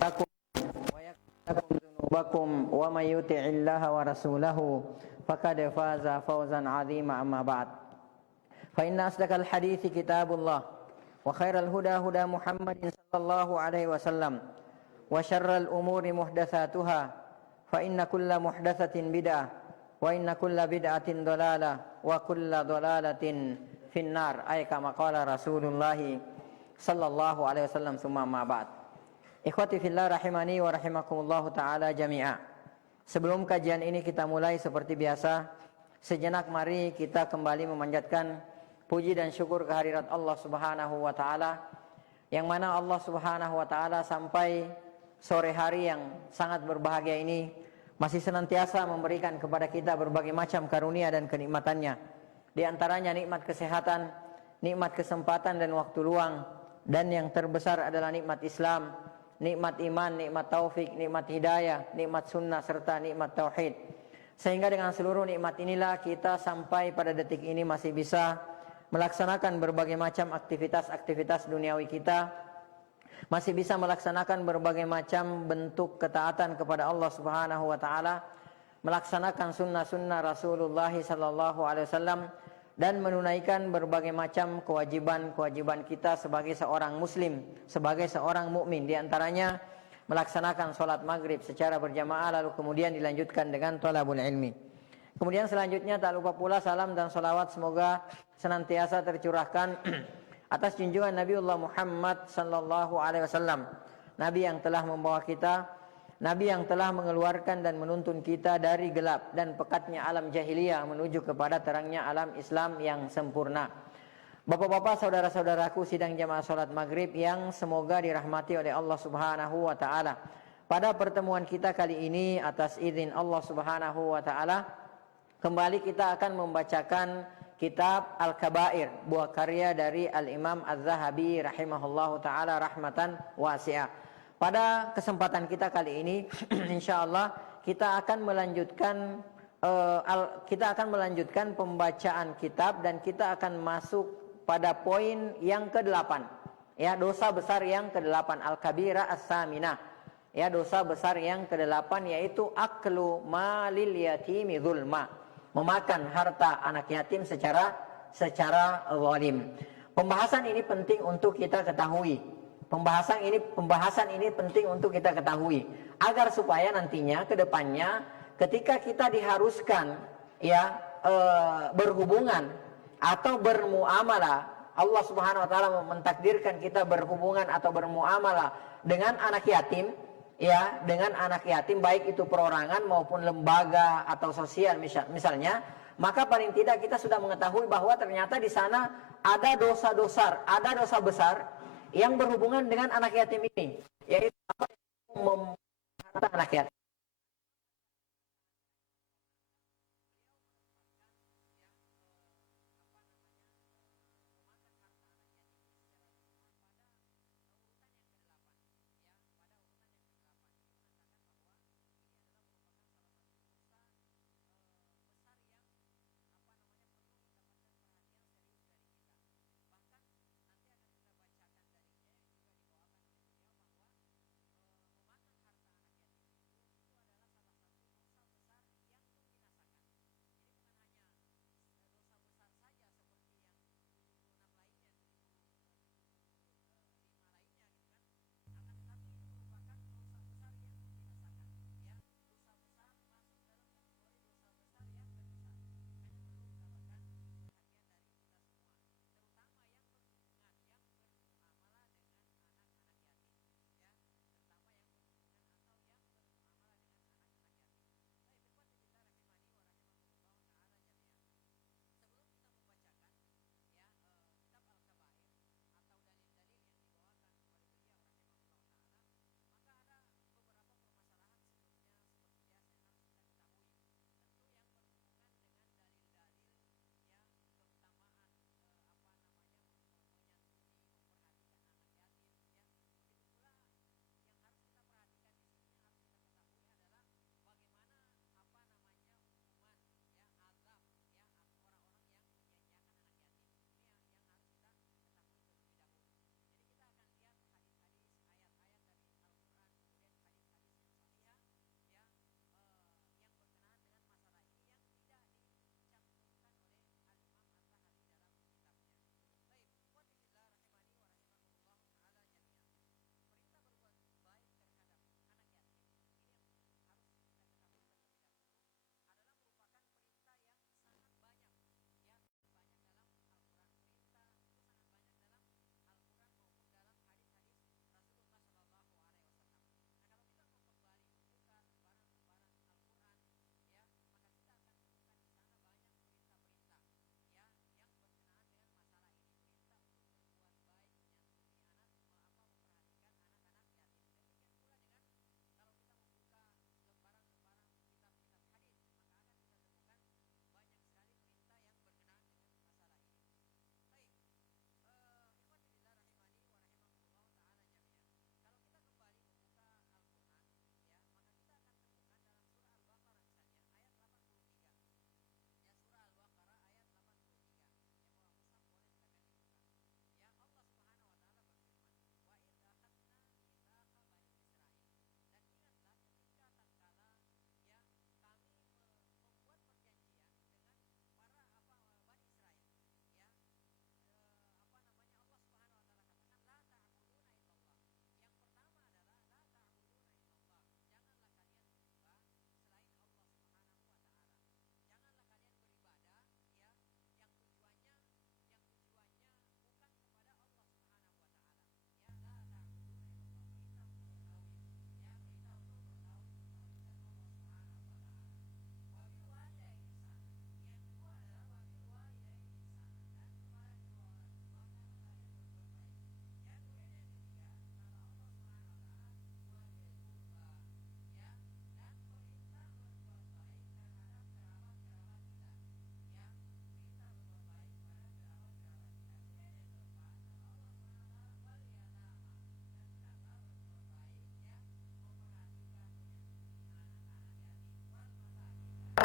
lakum wa yaghfir lakum dzunubakum wa may yuti'illaha wa rasulahu faqad faza fawzan 'azima amma ba'd. Fa inna asdaqal hadithi kitabullah wa khairal huda huda Muhammadin sallallahu alaihi wasallam wa syarral umuri muhdatsatuha fa inna kulla muhdatsatin bid'ah wa inna kulla bid'atin dhalalah wa kulla dhalalatin finnar. Ay kama qala Rasulullah sallallahu alaihi wasallam, summa ma ba'd. Ikhwati fillah rahimani wa rahimakumullah ta'ala jami'a. Sebelum kajian ini kita mulai seperti biasa, sejenak mari kita kembali memanjatkan puji dan syukur kehadirat Allah Subhanahu wa taala, yang mana Allah Subhanahu wa taala sampai sore hari yang sangat berbahagia ini masih senantiasa memberikan kepada kita berbagai macam karunia dan kenikmatannya. Di antaranya nikmat kesehatan, nikmat kesempatan dan waktu luang, dan yang terbesar adalah nikmat Islam, nikmat iman, nikmat taufik, nikmat hidayah, nikmat sunnah, serta nikmat tauhid. Sehingga dengan seluruh nikmat inilah kita sampai pada detik ini masih bisa melaksanakan berbagai macam aktivitas-aktivitas duniawi kita, masih bisa melaksanakan berbagai macam bentuk ketaatan kepada Allah Subhanahu wa taala, melaksanakan sunnah-sunnah Rasulullah sallallahu alaihi wasallam, dan menunaikan berbagai macam kewajiban-kewajiban kita sebagai seorang muslim, sebagai seorang mukmin. Di antaranya melaksanakan sholat maghrib secara berjamaah, lalu kemudian dilanjutkan dengan thalabul ilmi. Kemudian selanjutnya tak lupa pula salam dan salawat semoga senantiasa tercurahkan atas junjungan Nabiullah Muhammad sallallahu alaihi wasallam, Nabi yang telah membawa kita, Nabi yang telah mengeluarkan dan menuntun kita dari gelap dan pekatnya alam jahiliyah menuju kepada terangnya alam Islam yang sempurna. Bapak-bapak, saudara-saudaraku sidang jamaah salat maghrib yang semoga dirahmati oleh Allah Subhanahu wa taala. Pada pertemuan kita kali ini atas izin Allah Subhanahu wa taala, kembali kita akan membacakan kitab Al-Kabair, buah karya dari Al-Imam Az-Zahabi rahimahullahu taala rahmatan wasi'ah. Pada kesempatan kita kali ini insyaallah kita akan melanjutkan pembacaan kitab, dan kita akan masuk pada poin yang ke-8. Ya, dosa besar yang ke-8, Al-Kabira As-Saminah. Ya, dosa besar yang ke-8 yaitu aklu malil yatimi zulma, memakan harta anak yatim secara zalim. Pembahasan ini penting untuk kita ketahui. Pembahasan ini penting untuk kita ketahui agar supaya nantinya ke depannya ketika kita diharuskan berhubungan atau bermuamalah, Allah Subhanahu wa taala mentakdirkan kita berhubungan atau bermuamalah dengan anak yatim, dengan anak yatim baik itu perorangan maupun lembaga atau sosial misalnya, maka paling tidak kita sudah mengetahui bahwa ternyata di sana ada dosa besar yang berhubungan dengan anak yatim ini, yaitu harta anak yatim.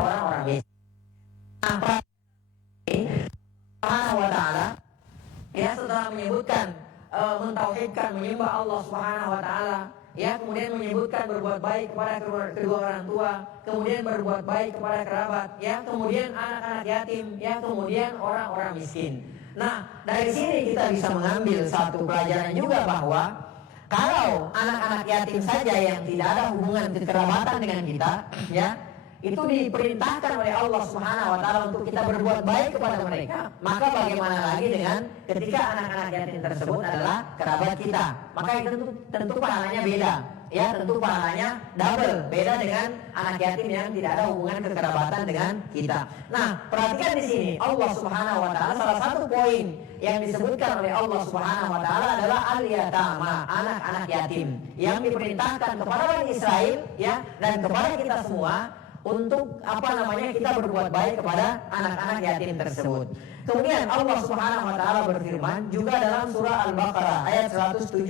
orang-orang miskin. Subhanahu wa ta'ala ya setelah menyebutkan mentauhidkan, menyembah Allah Subhanahu wa ta'ala, ya kemudian menyebutkan berbuat baik kepada kedua orang tua, kemudian berbuat baik kepada kerabat, ya kemudian anak-anak yatim, ya kemudian orang-orang miskin. Nah, dari sini kita bisa mengambil satu pelajaran juga bahwa kalau anak-anak yatim saja yang tidak ada hubungan kekerabatan dengan kita, ya itu diperintahkan oleh Allah Subhanahu wa ta'ala untuk kita berbuat baik kepada mereka, maka bagaimana lagi dengan ketika anak-anak yatim tersebut adalah kerabat kita, maka itu tentu pahalanya beda, ya tentu pahalanya double, beda dengan anak yatim yang tidak ada hubungan kekerabatan dengan kita. Nah, perhatikan di sini Allah Subhanahu wa ta'ala salah satu poin yang disebutkan oleh Allah Subhanahu wa ta'ala adalah al-yatama, anak-anak yatim yang diperintahkan kepada Bani Israel, ya, dan kepada kita semua untuk kita berbuat baik kepada anak-anak yatim tersebut. Kemudian Allah Subhanahu wa ta'ala berfirman juga dalam surah Al-Baqarah ayat 177,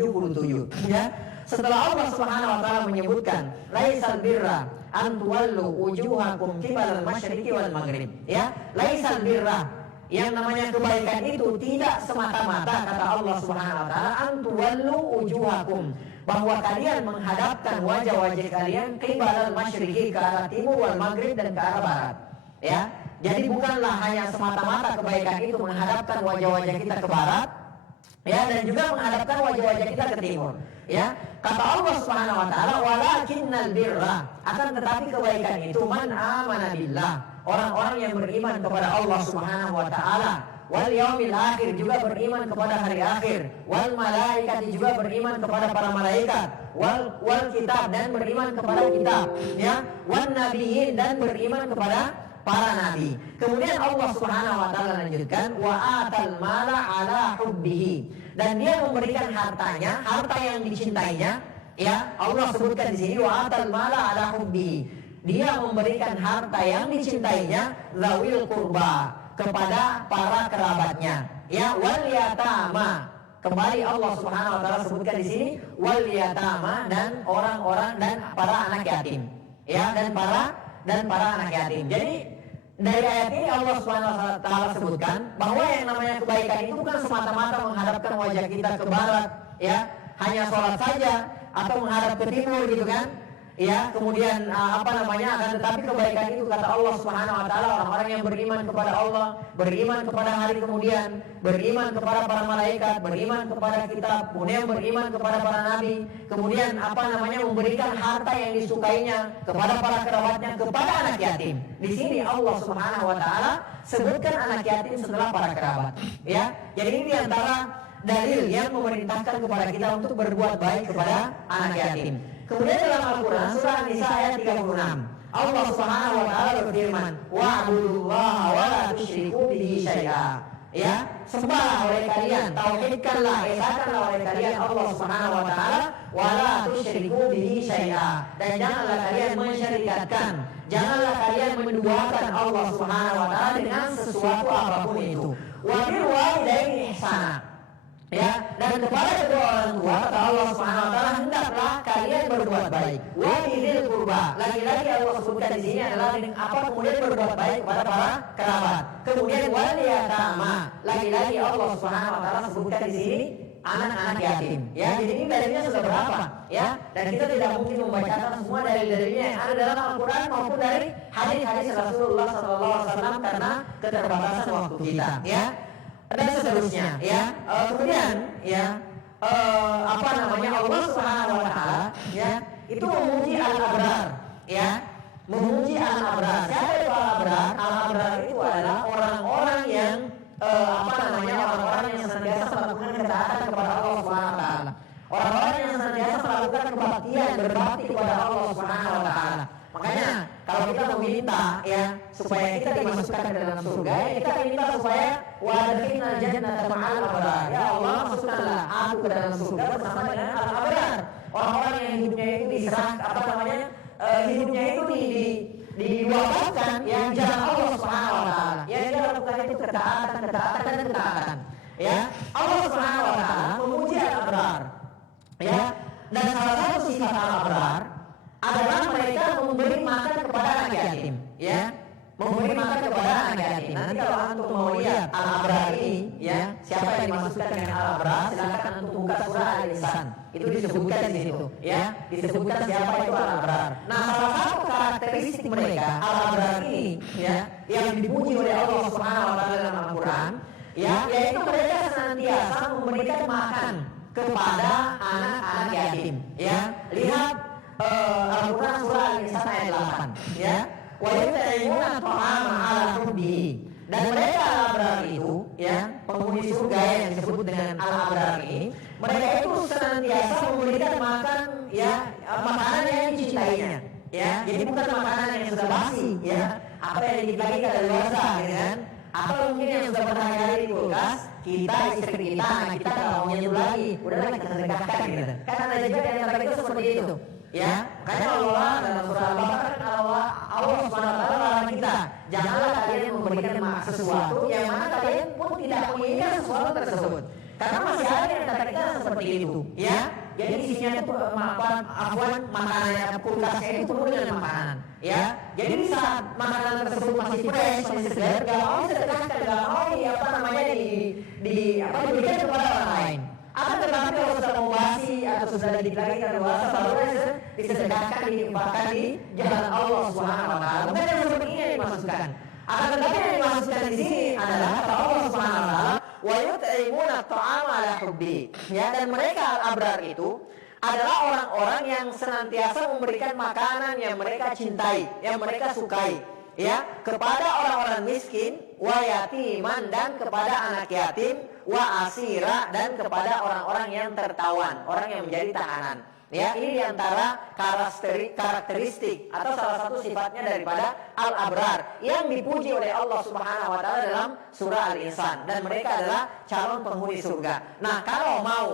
ya. Setelah Allah Subhanahu wa ta'ala menyebutkan laisal birra an tuwallu wujuhakum qibalal masyriqi wal maghrib, ya. Laisal birra, yang namanya kebaikan itu tidak semata-mata kata Allah Subhanahu wa ta'ala an tuwallu wujuhakum, bahwa kalian menghadapkan wajah-wajah kalian qibalal masyriqi, ke arah timur, wal maghrib, dan ke arah barat, ya. Jadi bukanlah hanya semata-mata kebaikan itu menghadapkan wajah-wajah kita ke barat, ya, dan juga menghadapkan wajah-wajah kita ke timur, ya. Kata Allah Subhanahu wa ta'ala walakinnal birra, akan tetapi kebaikan itu man amana billah, orang-orang yang beriman kepada Allah Subhanahu wa ta'ala, wal yaumil akhir, juga beriman kepada hari akhir, wal malaikat, juga beriman kepada para malaikat, wal kitab, dan beriman kepada kitab, ya, wan nabiyyin, dan beriman kepada para nabi. Kemudian Allah Subhanahu wa ta'ala lanjutkan wa atal mala ala hubbihi, dan dia memberikan hartanya, harta yang dicintainya, ya. Allah sebutkan di sini wa atal mala ala hubbihi, dia memberikan harta yang dicintainya, zawil qurba, kepada para kerabatnya, ya, wal yatama. Kembali Allah Subhanahu wa ta'ala sebutkan di sini wal yatama, dan orang-orang dan para anak yatim, ya, dan para anak yatim. Jadi dari ayat ini Allah Subhanahu wa ta'ala sebutkan bahwa yang namanya kebaikan itu bukan semata-mata menghadapkan wajah kita ke barat, ya, hanya sholat saja atau menghadap ke timur gitu kan, ya, kemudian akan tetapi kebaikan itu kata Allah Subhanahu wa ta'ala orang-orang yang beriman kepada Allah, beriman kepada hari kemudian, beriman kepada para malaikat, beriman kepada kitab, kemudian beriman kepada para nabi, kemudian memberikan harta yang disukainya kepada para kerabatnya, kepada anak yatim. Di sini Allah Subhanahu wa ta'ala sebutkan anak yatim setelah para kerabat, ya. Jadi ini diantara dalil yang memerintahkan kepada kita untuk berbuat baik kepada anak yatim. Kemudian dalam Al-Quran surah An-Nisa ayat 36 Allah Subhanahu wa ta'ala berfirman wa'budullaha wa la tusyriku bihi syai'a, ya, sembahlah oleh kalian, tauhidkanlah, esakanlah oleh kalian Allah Subhanahu wa ta'ala, wa la tusyriku bihi syai'a, dan janganlah kalian mensyirikatkan, janganlah kalian menduakan Allah Subhanahu wa ta'ala dengan sesuatu apapun itu. Wa bil walidaini ihsana, ya, dan kepada kedua orang tua kata Allah Subhanahu wa ta'ala hendaklah kalian berbuat baik. Wa dzil qurba, lagi-lagi Allah sebutkan di sini adalah kemudian berbuat baik kepada para kerabat. Kemudian wal yatama, lagi-lagi Allah Subhanahu wa ta'ala sebutkan di sini anak-anak yatim, ya. Jadi ini dalilnya sudah berapa, ya, dan kita tidak mungkin membacakan semua dalil-dalilnya yang ada dalam Al-Quran maupun dari hadis-hadis Rasulullah SAW karena keterbatasan waktu kita, ya, dan seterusnya, ya. Kemudian, ya, Allah Subhanahu wa ta'ala, ya, itu memuji al-abrar, ya, memuji al-abrar. Siapa itu al-abrar? Al-abrar itu adalah orang-orang yang orang-orang yang senantiasa melakukan ketaatan kepada Allah Subhanahu wa ta'ala, orang-orang yang senantiasa melakukan kebaktian, berbakti kepada Allah Subhanahu wa ta'ala. Makanya kalau kita meminta, ya, supaya kita dimasukkan ke dalam surga, ya, kita minta supaya wadkhilnal jannata ma'al abrar, ya Allah, masukkanlah aku ke dalam surga bersama dengan al-abrar, orang-orang yang hidupnya itu hidupnya itu diwakafkan, ya, jalan Allah Subhanahu wa ta'ala, ya, dia lakukan itu ketaatan, ya. Allah Subhanahu wa ta'ala memuji al-abrar, ya, dan salah satu sifat al-abrar adalah mereka memberi makan kepada anak yatim, ya. kepada anak yatim. Nanti kalau antum mau lihat al-abrar ini, ya, siapa yang dimaksudkan dengan al-abrar, silakan antum buka surah Al-Insan. Itu disebutkan di situ, ya, disebutkan siapa itu al-abrar. Nah, salah satu karakteristik mereka al-abrar ini, ya, yang dipuji oleh Allah Subhanahu wa taala dalam Al-Qur'an, ya, yaitu mereka senantiasa memberikan makan kepada anak-anak yatim. Ya, lihat Al-Quran surah Al-Insan ayat 8. Ya, wa yut'imuna ta'ama 'ala hubbihi. Dan mereka al-abrar itu, ya, penghuni surga yang disebut dengan al-abrar ini, mereka itu senantiasa memberikan makan, ya, makanan yang dicintainya. Ya, jadi bukan makanan yang sudah basi, ya, apa yang dibagi dari luar sana, kan? Atau mungkin yang sudah berhari-hari di kulkas, kita, istri kita, anak kita kalau mau nyeduh lagi, udahlah kita sedekahkan gitu. Kan ada juga di antara itu seperti itu. Ya, karena Allah dalam surah Al-Baqarah kan Allah Subhanahu wa taala melarang kita, janganlah kalian memberikan sesuatu yang mana kalian pun tidak menginginkan sesuatu tersebut. Karena masih ada di antara kita seperti itu, ya. Jadi isinya itu makanan kulkasnya itu penuh dengan makanan, ya. Jadi di saat makanan tersebut masih fresh, masih segar, gak mau disedekahkan, gak mau diberikan kepada orang lain. Akan tetapi kalau sudah mau basi atau sudah diberikan dewasa, baru disedekahkan, diinfakkan di jalan Allah Subhanahu wa taala. Bukan yang seperti ini yang dimaksudkan. Akan tetapi yang dimaksudkan di sini adalah kata Allah Subhanahu wa taala, wa yut'imuna ta'ama 'ala hubbi. Ya, dan mereka al-abrar itu adalah orang-orang yang senantiasa memberikan makanan yang mereka cintai, yang mereka sukai, ya, kepada orang-orang miskin, wa yatiman, dan kepada anak yatim, wa asira, dan kepada orang-orang yang tertawan, orang yang menjadi tahanan. Ya, ini diantara karakteristik atau salah satu sifatnya daripada al-abrar yang dipuji oleh Allah Subhanahu wa taala dalam surah Al-Insan, dan mereka adalah calon penghuni surga. Nah, kalau mau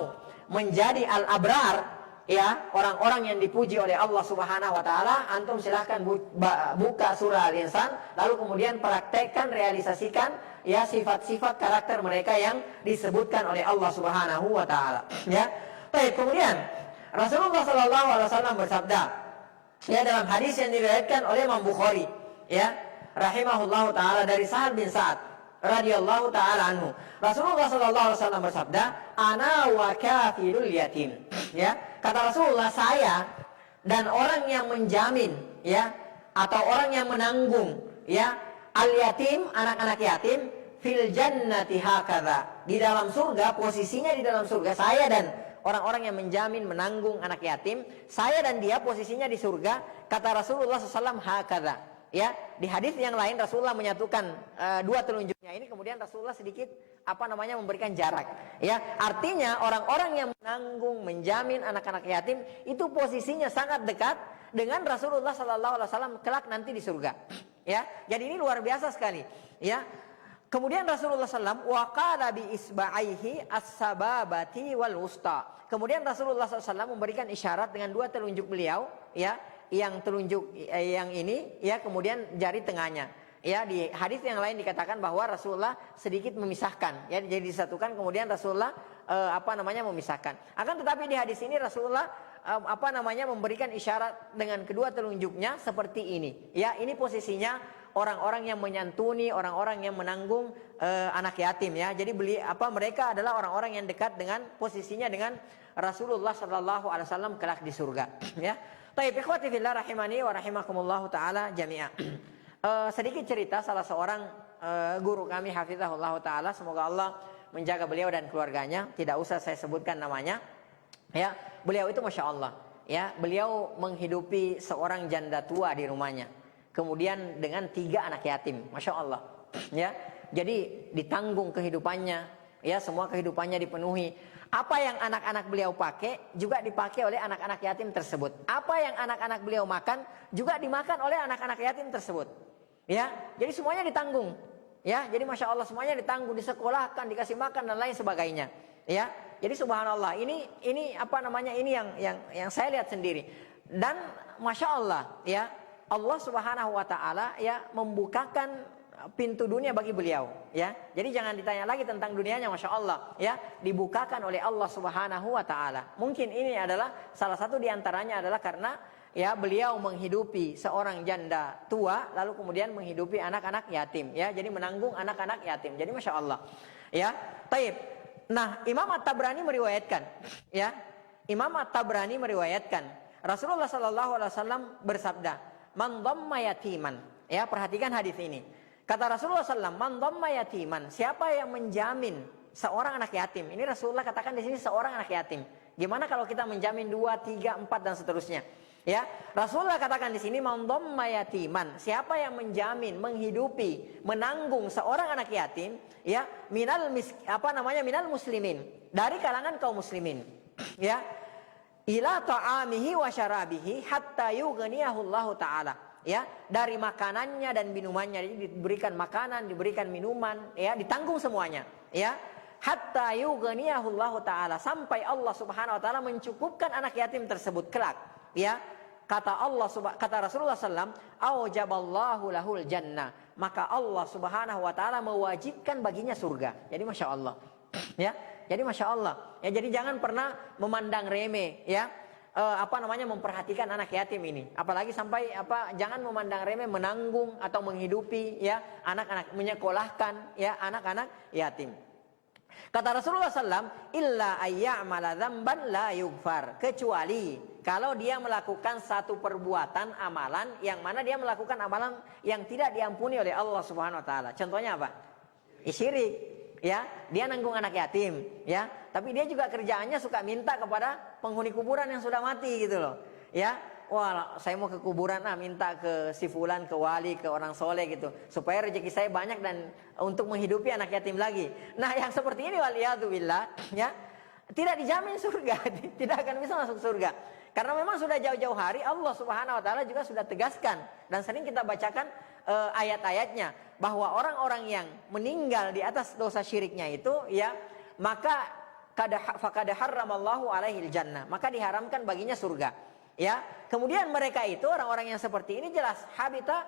menjadi al-abrar, ya, orang-orang yang dipuji oleh Allah Subhanahu wa taala, antum silahkan buka surah Al-Insan, lalu kemudian praktekkan, realisasikan, ya, sifat-sifat karakter mereka yang disebutkan oleh Allah Subhanahu wa taala, ya. Baik, kemudian Rasulullah sallallahu alaihi wasallam bersabda, ya, dalam hadis yang diriwayatkan oleh Imam Bukhari, ya, rahimahullahu taala, dari Sa'ad bin Sa'ad radhiyallahu taala anhu. Rasulullah sallallahu alaihi wasallam bersabda, ana wa kafilul yatim. Ya, kata Rasulullah, saya dan orang yang menjamin, ya, atau orang yang menanggung, ya, al yatim, anak-anak yatim, fil jannati hakadha. Di dalam surga, posisinya di dalam surga, saya dan orang-orang yang menjamin, menanggung anak yatim, saya dan dia posisinya di surga, kata Rasulullah SAW, hakadha. Ya, di hadis yang lain Rasulullah menyatukan dua telunjuknya ini, kemudian Rasulullah sedikit memberikan jarak. Ya, artinya orang-orang yang menanggung, menjamin anak-anak yatim itu posisinya sangat dekat dengan Rasulullah SAW kelak nanti di surga. Ya, jadi ini luar biasa sekali. Ya. Kemudian Rasulullah SAW waqala bi isba'aihi as-sababati wal wusta. Kemudian Rasulullah SAW memberikan isyarat dengan dua telunjuk beliau, ya, yang telunjuk yang ini, ya, kemudian jari tengahnya. Ya, di hadis yang lain dikatakan bahwa Rasulullah sedikit memisahkan, ya, jadi disatukan, kemudian Rasulullah memisahkan. Akan tetapi di hadis ini Rasulullah memberikan isyarat dengan kedua telunjuknya seperti ini. Ya, ini posisinya orang-orang yang menyantuni, orang-orang yang menanggung anak yatim, ya. Jadi mereka adalah orang-orang yang dekat dengan posisinya dengan Rasulullah sallallahu alaihi wasallam kelak di surga, ya. Baik, ikhwati fillah rahimani wa rahimakumullah taala jami'a. Sedikit cerita salah seorang guru kami hafizahullah taala, semoga Allah menjaga beliau dan keluarganya, tidak usah saya sebutkan namanya. Ya, beliau itu Masya Allah, ya, beliau menghidupi seorang janda tua di rumahnya. Kemudian dengan 3 anak yatim, Masya Allah, ya. Jadi ditanggung kehidupannya, ya, semua kehidupannya dipenuhi. Apa yang anak-anak beliau pakai juga dipakai oleh anak-anak yatim tersebut. Apa yang anak-anak beliau makan juga dimakan oleh anak-anak yatim tersebut. Ya, jadi semuanya ditanggung. Ya, jadi Masya Allah semuanya ditanggung, disekolahkan, dikasih makan dan lain sebagainya. Ya, jadi subhanallah, ini ini yang saya lihat sendiri. Dan Masya Allah, ya, Allah Subhanahu wa taala, ya, membukakan pintu dunia bagi beliau, ya. Jadi jangan ditanya lagi tentang dunianya, Masya Allah, ya, dibukakan oleh Allah Subhanahu wa taala. Mungkin ini adalah salah satu diantaranya adalah karena ya beliau menghidupi seorang janda tua, lalu kemudian menghidupi anak-anak yatim, ya, jadi menanggung anak-anak yatim. Jadi masya Allah, ya. Taib. Nah, Imam At-Tabrani meriwayatkan, ya, Imam At-Tabrani meriwayatkan Rasulullah Sallallahu Alaihi Wasallam bersabda, "Man dhamma yatiman." Ya, perhatikan hadis ini. Kata Rasulullah SAW, "Man dhamma yatiman." Siapa yang menjamin seorang anak yatim? Ini Rasulullah katakan di sini seorang anak yatim. Gimana kalau kita menjamin 2, 3, 4 dan seterusnya? Ya, Rasulullah katakan di sini man dhamma yatiman. Siapa yang menjamin, menghidupi, menanggung seorang anak yatim, ya, minal muslimin, dari kalangan kaum muslimin, ya, ila ta'amihi wa syarabihi hatta yughniyahu Allah taala, ya, dari makanannya dan minumannya. Jadi diberikan makanan, diberikan minuman, ya, ditanggung semuanya, ya, hatta yughniyahu Allah taala, sampai Allah Subhanahu wa taala mencukupkan anak yatim tersebut kelak, ya. Kata Rasulullah SAW, aujaballahu lahul jannah, maka Allah Subhanahu wa taala mewajibkan baginya surga. Jadi masya Allah, ya, jadi masya Allah, ya, jadi jangan pernah memandang remeh, ya, memperhatikan anak yatim ini, apalagi sampai jangan memandang remeh menanggung atau menghidupi, ya, anak-anak, menyekolahkan, ya, anak-anak yatim. Kata Rasulullah SAW, illa ayya'mala dzamban la yughfar, kecuali kalau dia melakukan satu perbuatan amalan yang mana dia melakukan amalan yang tidak diampuni oleh Allah Subhanahu wa taala. Contohnya apa? Syirik, ya. Dia nanggung anak yatim, ya. Tapi dia juga kerjaannya suka minta kepada penghuni kuburan yang sudah mati gitu loh. Ya. Wah, saya mau ke kuburan, minta ke si fulan, ke wali, ke orang soleh gitu, supaya rezeki saya banyak dan untuk menghidupi anak yatim lagi. Nah, yang seperti ini waliyadzubillah, ya, tidak dijamin surga, tidak akan bisa masuk surga. Karena memang sudah jauh-jauh hari Allah Subhanahu wa taala juga sudah tegaskan dan sering kita bacakan ayat-ayatnya bahwa orang-orang yang meninggal di atas dosa syiriknya itu, ya, maka faqad harramallahu alaihil jannah, maka diharamkan baginya surga. Ya, kemudian mereka itu orang-orang yang seperti ini jelas habita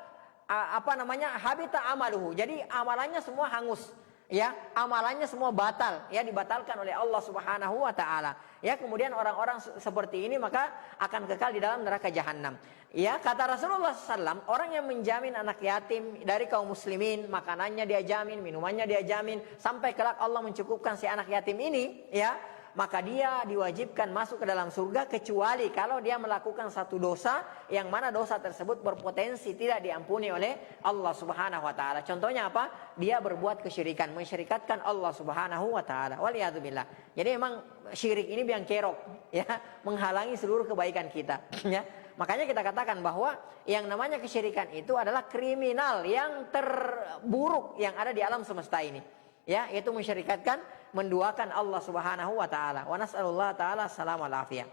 amaluhu. Jadi amalannya semua hangus, ya, amalannya semua batal, ya, dibatalkan oleh Allah Subhanahu wa taala. Ya, kemudian orang-orang seperti ini maka akan kekal di dalam neraka jahanam. Ya, kata Rasulullah SAW, orang yang menjamin anak yatim dari kaum muslimin, makanannya dia jamin, minumannya dia jamin, sampai kelak Allah mencukupkan si anak yatim ini, ya, maka dia diwajibkan masuk ke dalam surga, kecuali kalau dia melakukan satu dosa yang mana dosa tersebut berpotensi tidak diampuni oleh Allah Subhanahu wa taala. Contohnya apa? Dia berbuat kesyirikan, mensyirikatkan Allah Subhanahu wa taala. Waliyadzubillah. Jadi memang syirik ini biang kerok, ya, menghalangi seluruh kebaikan kita, ya. Makanya kita katakan bahwa yang namanya kesyirikan itu adalah kriminal yang terburuk yang ada di alam semesta ini, ya, yaitu mensyirikatkan, menduakan Allah Subhanahu wa taala. Wa nas'alullah taala salamal afiyah.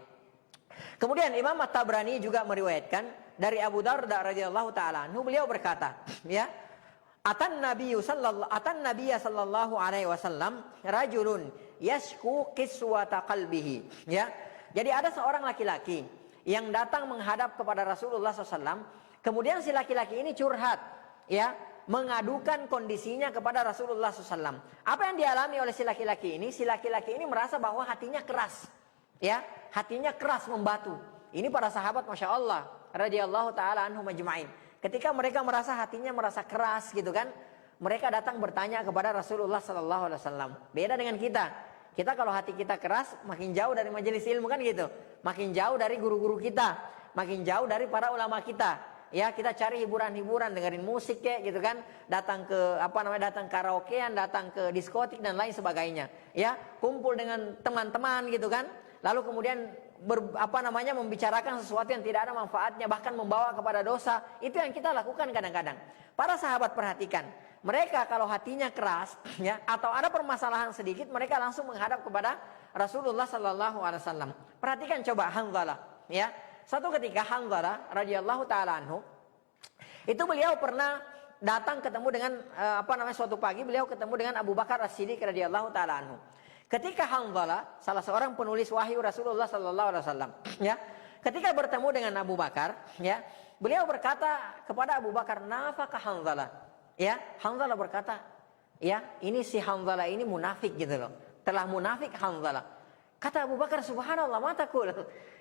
Kemudian Imam At-Tabrani juga meriwayatkan dari Abu Darda radhiyallahu taala anhu, beliau berkata, ya, atan nabiyya sallallahu alaihi wasallam rajulun yashku qiswata qalbihi, ya. Jadi ada seorang laki-laki yang datang menghadap kepada Rasulullah SAW, kemudian si laki-laki ini curhat, ya, mengadukan kondisinya kepada Rasulullah SAW. Apa yang dialami oleh si laki-laki ini? Si laki-laki ini merasa bahwa hatinya keras, ya, hatinya keras, membatu. Ini para sahabat, masya Allah, radhiyallahu taala anhum ajma'in. Ketika mereka merasa hatinya merasa keras, gitu kan, mereka datang bertanya kepada Rasulullah SAW. Beda dengan kita. Kita kalau hati kita keras, makin jauh dari majelis ilmu, kan gitu. Makin jauh dari guru-guru kita, makin jauh dari para ulama kita. Ya, kita cari hiburan-hiburan, dengerin musik kayak gitu kan, datang ke datang karaokean, datang ke diskotik dan lain sebagainya. Ya, kumpul dengan teman-teman gitu kan. Lalu kemudian membicarakan sesuatu yang tidak ada manfaatnya, bahkan membawa kepada dosa. Itu yang kita lakukan kadang-kadang. Para sahabat perhatikan, mereka kalau hatinya keras, ya, atau ada permasalahan sedikit, mereka langsung menghadap kepada Rasulullah sallallahu alaihi wasallam. Perhatikan coba Hanzalah, ya. Suatu ketika Hanzalah radhiyallahu taala anhu, itu beliau pernah datang ketemu dengan suatu pagi beliau ketemu dengan Abu Bakar As-Siddiq radhiyallahu taala anhu. Ketika Hanzalah, salah seorang penulis wahyu Rasulullah sallallahu alaihi wasallam, ya, ketika bertemu dengan Abu Bakar, ya, beliau berkata kepada Abu Bakar, "Nafaka Hanzalah." Ya, Hanzalah berkata, ya, ini si Hanzalah ini munafik gitu loh. Telah munafik Hanzalah. Kata Abu Bakar, subhanallah, matakul.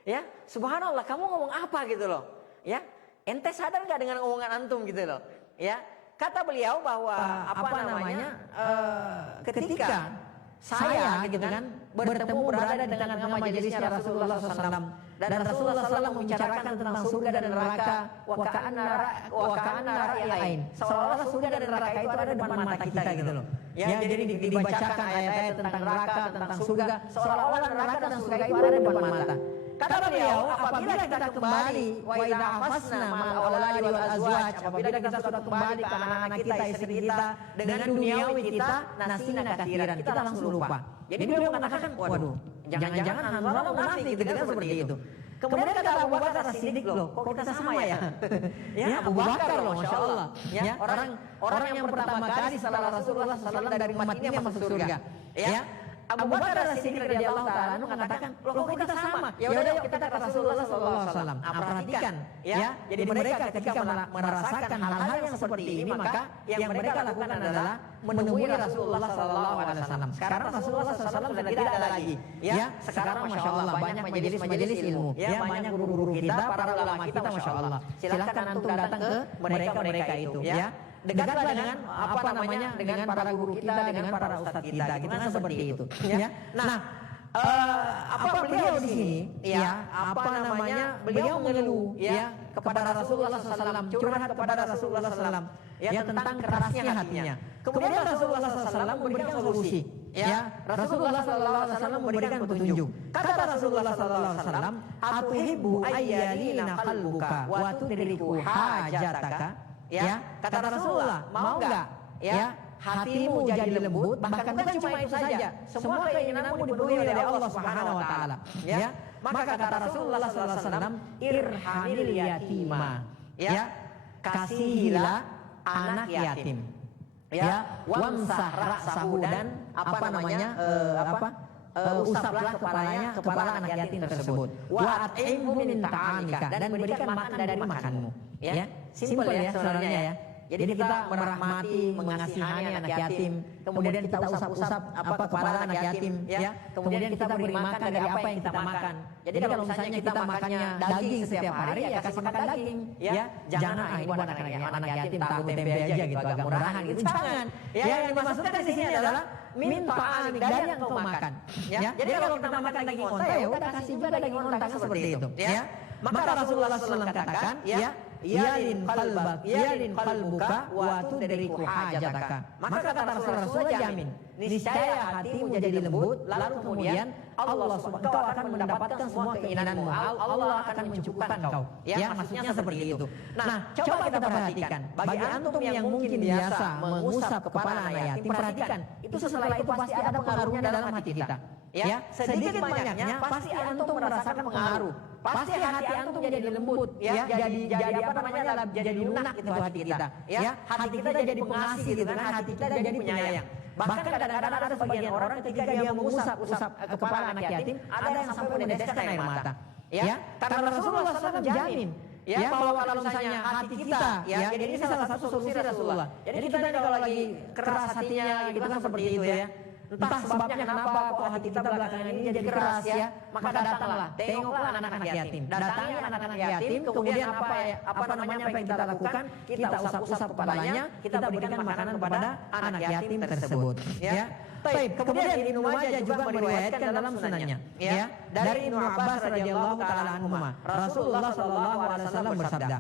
Ya, subhanallah, kamu ngomong apa gitu loh. Ya, ente sadar nggak dengan omongan antum gitu loh. Ya, kata beliau bahwa ketika saya gitu kan bertemu berada di tengah-tengah majelisnya Rasulullah SAW, dan Rasulullah SAW membicarakan tentang surga dan neraka, wa ka'anna ra'yain, seolah-olah surga dan neraka itu ada di depan mata kita gitu loh. Ya, jadi dibacakan ayat-ayat tentang neraka, tentang surga, seolah-olah neraka dan surga itu ada di depan mata. Kata beliau, apabila kita kembali wa idza afasna ma'al auladi wal azwaj, apabila kita sudah kembali ke anak-anak kita, istri kita, dengan duniawi kita, nasina kathiran, kita langsung lupa. Jadi beliau mengatakan, waduh, jangan-jangan Hanzalah munafik gitu kan, seperti itu. Kemudian kata Abu Bakar As-Siddiq, loh, kok kita sama ya? Ya, Abu Bakar loh, Masya Allah. Ya, orang yang pertama kali setelah Rasulullah SAW dari umat ini masuk surga. Ya, Abu Bakar As-Siddiq radhiyallahu ta'ala mengatakan, loh kok kita sama? Ya udah yuk kita ke Rasulullah SAW. Perhatikan, ya. Jadi mereka ketika merasakan hal-hal yang seperti ini, maka yang mereka lakukan adalah menemui Rasulullah SAW. Sekarang Rasulullah SAW sudah tidak ada lagi. Ya, sekarang Masya Allah banyak majelis-majelis ilmu. Ya, banyak guru-guru kita, para ulama kita, Masya Allah. Silakan antum datang ke mereka itu. Ya. Dekatlah dengan dengan para guru kita, dengan para ustadz kita, gitu kan, seperti itu. Ya. Nah, apa beliau di sini? Ya, beliau mengeluh ya kepada Rasulullah SAW, curhat kepada Rasulullah SAW, ya, tentang kerasnya hatinya. Kemudian Rasulullah SAW memberikan solusi. Ya, Rasulullah SAW memberikan petunjuk. Kata Rasulullah SAW, "Atuhibbu ayyalina qalbuka wa tudriku hajataka?" Ya, kata Rasulullah, mau enggak ya hatimu jadi lembut, bahkan bukan cuma itu saja, semua keinginanmu dipenuhi oleh Allah Subhanahu wa taala. Ya, maka kata Rasulullah sallallahu alaihi wasallam, irhamil yatima. Ya, kasihilah anak yatim. Ya, wamsah ra'sahu, dan usaplah kepala anak yatim tersebut. Wa at'imhu min ta'amika, dan berikan makan dari makanmu. Ya, simpel ya sebenarnya ya. Jadi kita merahmati, mengasihani anak yatim, kemudian kita usap-usap kepala anak yatim, ya. Kemudian kita beri makan dari apa yang kita makan. Jadi kalau misalnya kita makannya daging setiap hari, ya kasih makan daging, ya. Jangan ini buat anak yatim tahu tempe aja gitu, agak murahan gitu. Jangan. Ya, yang dimaksudkan di sini adalah minta dari yang kau makan. Ya. Jadi kalau kita makan daging onta, ya udah kasih juga daging onta, seperti itu. Ya. Maka Rasulullah SAW katakan, ya, yalin qalbuka wa tudriku hajataka. Maka kata Rasulullah jamin, niscaya hatimu jadi lembut, lalu kemudian Allah Subhanahu wa akan mendapatkan semua keinginanmu. Allah akan mencukupkan kau. Ya, maksudnya seperti itu. Nah, coba kita perhatikan, bagi antum yang mungkin biasa mengusap kepala anak yatim, perhatikan, itu setelah itu pasti ada pengaruhnya dalam hati kita. Ya, sedikit banyaknya pasti antum merasakan pengaruh. Pasti hati antum jadi lembut, ya, jadi lunak itu hati kita. Ya, hati kita jadi pengasih gitu kan, hati kita jadi penyayang. Bahkan kadang-kadang ada sebagian orang ketika dia mengusap-usap kepala anak yatim, ada yang sampai meneteskan air mata. Ya, karena Rasulullah SAW jamin, ya, bahwa kalau misalnya hati kita, ya, jadi ini salah satu solusi Rasulullah. Jadi kita kalau lagi keras hatinya gitu kan, seperti itu ya. Entah sebabnya kenapa kok hati kita belakangan ini jadi keras ya, maka datanglah, tengoklah anak-anak yatim. Datangi anak-anak yatim, kemudian apa yang kita lakukan? Kita usap-usap kepalanya, kita berikan makanan kepada anak yatim tersebut. Ya. Baik, kemudian Ibnu Majah juga meriwayatkan dalam sunannya, ya, dari Ibnu Abbas radhiyallahu taala anhuma, Rasulullah sallallahu alaihi wasallam bersabda,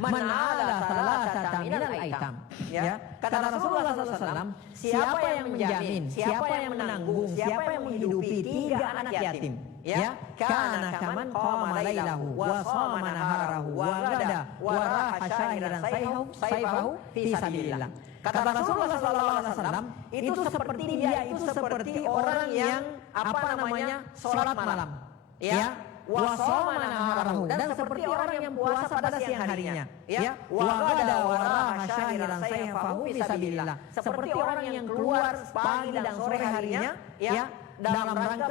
"Man ala salasata minal aitam." Ya, kata Rasulullah SAW, siapa yang menjamin, siapa yang menanggung, siapa yang menghidupi 3 anak yatim, ya, kana kaman qama lailahu wa shama naharahu wa ghada wa raha syahiran sayfahu fi sabilillah. Kata Rasulullah SAW, itu seperti dia, itu seperti orang yang sholat malam, ya, wasoma naharahu, dan seperti orang yang puasa pada siang harinya, ya, wagada waraha syahiran sayfahu fi sabilillah, seperti orang yang keluar pagi dan sore harinya, ya, dalam rangka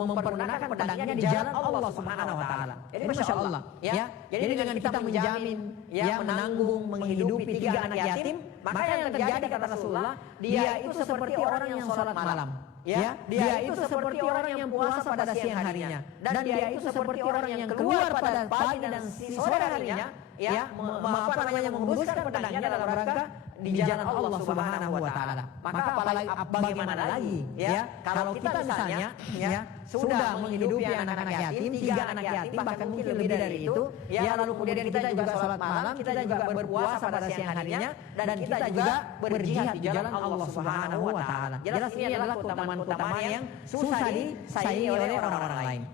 mempergunakan pedangnya di jalan Allah Subhanahu wa taala. Jadi Masya Allah, ya. Jadi dengan kita menjamin, ya, menanggung, menghidupi 3 anak yatim, maka yang terjadi kata Rasulullah, dia itu seperti orang yang sholat malam. Ya, dia itu seperti orang yang puasa pada siang harinya, dan dia itu seperti orang yang keluar pada pagi dan sore harinya, ya, menghembuskan pedangnya dalam rangka di jalan Allah Subhanahu wa taala. Maka apalagi bagaimana lagi, ya, kalau kita misalnya, ya, sudah menghidupi anak-anak yatim, 3 anak yatim, bahkan mungkin lebih dari itu, ya, lalu kemudian kita juga sholat malam, kita juga berpuasa pada siang harinya, dan kita juga berjihad di jalan Allah Subhanahu wa taala. Jelas ini adalah keutamaan-keutamaan yang susah disaingi oleh orang-orang lain.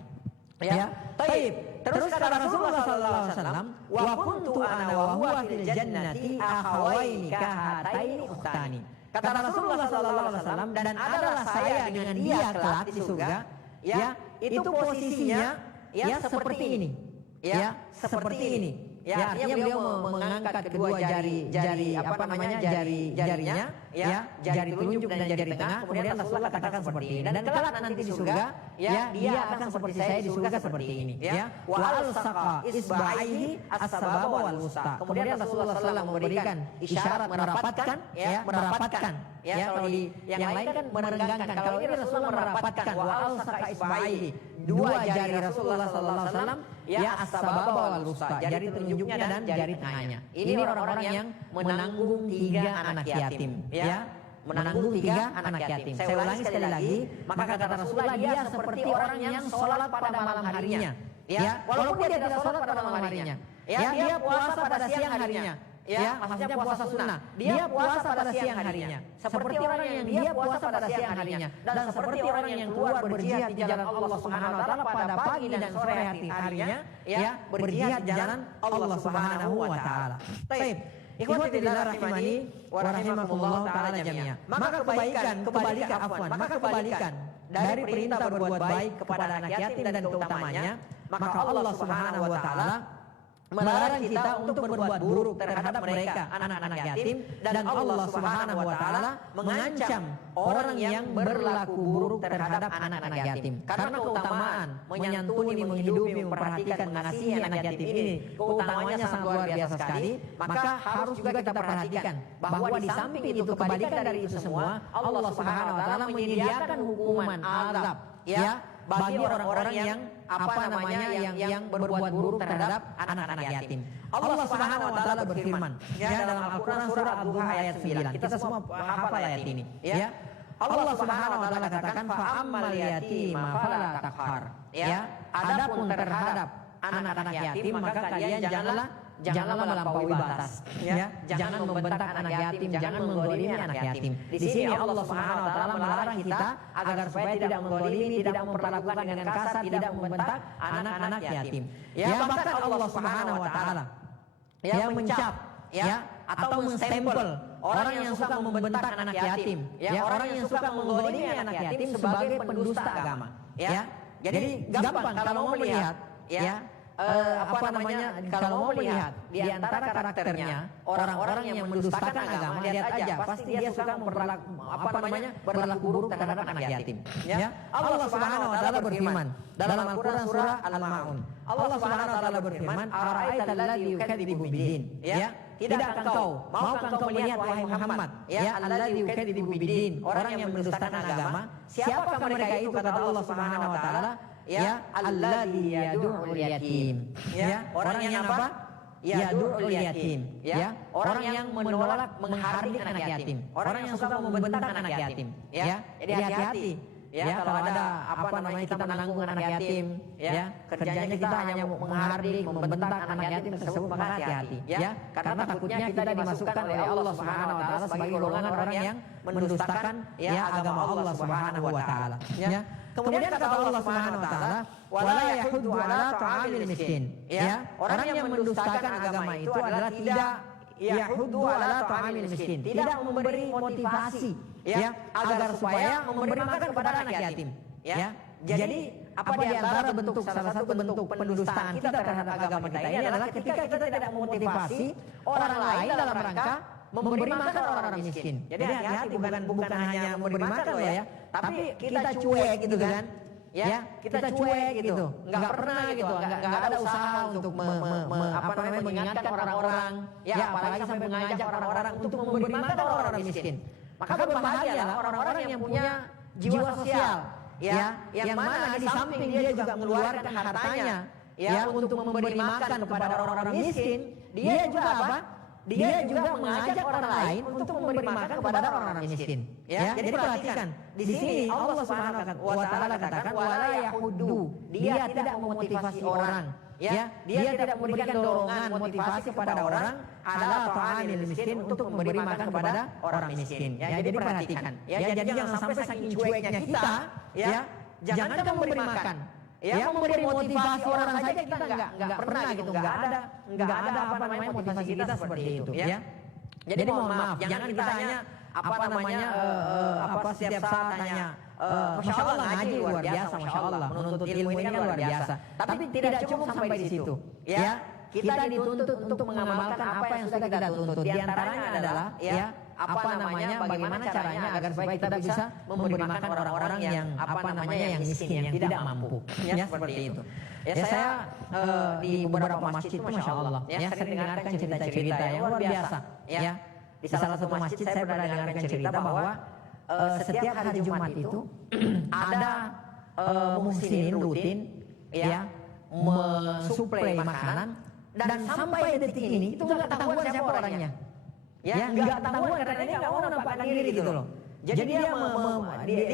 Ya, baik. Terus kata Rasulullah sallallahu alaihi wasallam, wa kuntu ana wa huwa fil jannati akhawaini kahataini ukhtani. Kata Rasulullah sallallahu alaihi wasallam, dan adalah saya dengan dia kelak di surga, ya, itu posisinya, ya, seperti ini. Ya, seperti ini. Ya, artinya beliau mengangkat kedua jarinya, ya, jari telunjuk dan jari tengah, kemudian Rasulullah katakan seperti ini. Dan kelak nanti di surga, ya, dia akan seperti saya di surga seperti ini. Ya, wa alsaqa isba'ihi as-sababa wal wusta. Kemudian Rasulullah SAW memberikan isyarat merapatkan, ya, merapatkan. Ya, kalau di yang lain kan merenggangkan. Kalau ini Rasulullah merapatkan wa alsaqa isba'ihi, 2 jari Rasulullah SAW, ya, as-sababa wal wusta, jari telunjuknya dan jari tengahnya. Ini orang-orang yang menanggung 3 anak yatim, ya, menanggung 3 anak yatim. Saya ulangi sekali lagi, maka kata Rasulullah, dia seperti orang yang sholat pada malam harinya, ya, walaupun dia tidak sholat pada malam harinya, ya, dia puasa pada siang harinya, ya, maksudnya puasa sunnah, dia puasa pada siang harinya, seperti orang yang dia puasa pada siang harinya, dan seperti orang yang keluar berjihad di jalan Allah Subhanahu wa taala pada pagi dan sore harinya, ya, berjihad di jalan Allah Subhanahu wa taala. Baik, ikhwati fillah rahimani wa rahimakumullah taala jami'a. Maka kebalikan dari perintah berbuat baik kepada anak yatim dan keutamanya, maka Allah Subhanahu wa taala melarang kita untuk berbuat buruk terhadap mereka, anak-anak yatim, dan Allah Subhanahu wa taala mengancam orang yang berlaku buruk terhadap anak-anak yatim. Karena keutamaan menyantuni, menghidupi, memperhatikan, mengasihi anak yatim ini, keutamanya sangat luar biasa sekali, maka harus juga kita perhatikan bahwa di samping itu, kebalikan dari itu semua, Allah Subhanahu wa taala menyediakan hukuman azab, ya, bagi orang-orang yang yang berbuat buruk terhadap anak-anak yatim. Allah Subhanahu wa taala berfirman, ya, dalam Al-Qur'an surah Ad-Duha ayat 9. Kita semua hafal ayat ini, ya. Allah Subhanahu wa taala katakan, fa ammal yatima fala taqhar. Ya, adapun terhadap anak-anak yatim maka kalian janganlah melampaui batas, ya, jangan membentak anak yatim, jangan menggolimi anak yatim. Di sini Allah Subhanahu wa taala melarang kita agar supaya tidak menggolimi, tidak memperlakukan dengan kasar, tidak membentak anak-anak yatim. Ya, bahkan Allah Subhanahu wa taala, ya, mencap, ya, atau menstempel orang yang suka membentak anak yatim, ya, orang yang suka menggolimi anak yatim sebagai pendusta agama. Ya, jadi gampang kalau mau melihat, ya, kalau mau melihat di antara karakternya orang-orang yang mendustakan agama, lihat aja pasti dia suka berlaku buruk terhadap anak yatim. Ya, Allah Subhanahu wa taala berfirman dalam Al-Qur'an surah Al-Maun. Allah Subhanahu wa taala berfirman, "Ara'aital ladzi yukadzibu biddin." Ya, tidakkah maukah engkau melihat wahai Muhammad, ya, alladzi yukadzibu biddin, orang yang mendustakan agama? Siapakah mereka itu kata Allah Subhanahu wa taala? Ya, alladzi yad'ul yatim. Ya, orang yang apa? Yad'ul yatim. Ya, orang yang menolak, menghardik anak yatim. Orang yang suka membentak anak yatim. Ya, jadi hati-hati. Ya, kalau ada kita menanggung anak yatim, ya, kerjanya kita hanya menghardik, membentak anak yatim tersebut, maka hati-hati. Ya, karena takutnya kita dimasukkan oleh Allah Subhanahu wa taala sebagai golongan orang yang mendustakan, ya, agama Allah Subhanahu wa taala. Ya. Kemudian kata Allah Subhanahu wa taala, wala yahuddu ala ta'amil miskin. Ya, orang yang mendustakan agama itu adalah tidak yahuddu ala ta'amil miskin, tidak memberi motivasi, ya, agar supaya memberi makan kepada anak yatim. Ya, jadi apa di antara bentuk, salah satu bentuk pendustaan kita terhadap agama kita ini adalah ketika kita tidak memotivasi orang lain dalam rangka memberi makan orang-orang miskin. Jadi hati-hati, bukan hanya memberi makan loh ya, tapi kita cuek gitu kan. Ya, kita cuek gitu. Enggak pernah gitu, enggak ada usaha untuk mengingatkan orang-orang. Ya, apalagi sampai mengajak orang-orang untuk memberi makan orang-orang miskin. Maka berbahagialah orang-orang yang punya jiwa sosial. Ya, yang mana di samping dia juga mengeluarkan hartanya ya untuk memberi makan kepada orang-orang miskin, dia juga apa? Dia juga mengajak orang lain untuk memberi makan kepada orang-orang miskin. Ya, jadi perhatikan di sini Allah Subhanahu wa taala katakan wala yahuddu. Dia tidak memotivasi orang. Ya, dia tidak memberikan dorongan motivasi kepada orang ala ta'amil miskin untuk memberi makan kepada orang miskin. Ya, jadi perhatikan. Ya, jadi jangan sampai saking cueknya kita, ya, jangan kan memberi makan. Ya, memberi motivasi orang saja kita enggak pernah gitu, enggak ada apa namanya motivasi kita seperti itu, ya. Jadi mohon maaf, jangan kita hanya setiap saat hanya Masya Allah ngaji luar biasa, Masya Allah menuntut ilmu ini kan luar biasa. Tapi tidak cukup sampai di situ. Ya, kita dituntut untuk mengamalkan apa yang sudah kita tuntut. Di antaranya adalah bagaimana caranya agar supaya kita bisa memberi makan orang-orang yang yang miskin, yang tidak mampu. Ya, seperti itu. Ya, saya di beberapa masjid, Masya Allah, ya sering dengarkan cerita-cerita yang luar biasa. Ya, di salah satu masjid saya pernah dengarkan cerita bahwa setiap hari Jumat itu ada muhsinin rutin ya mensuplai makanan, dan sampai detik ini itu nggak tahu siapa orangnya. Ya, nggak tahu karena dia nggak mau nampakkan diri gitu loh. Jadi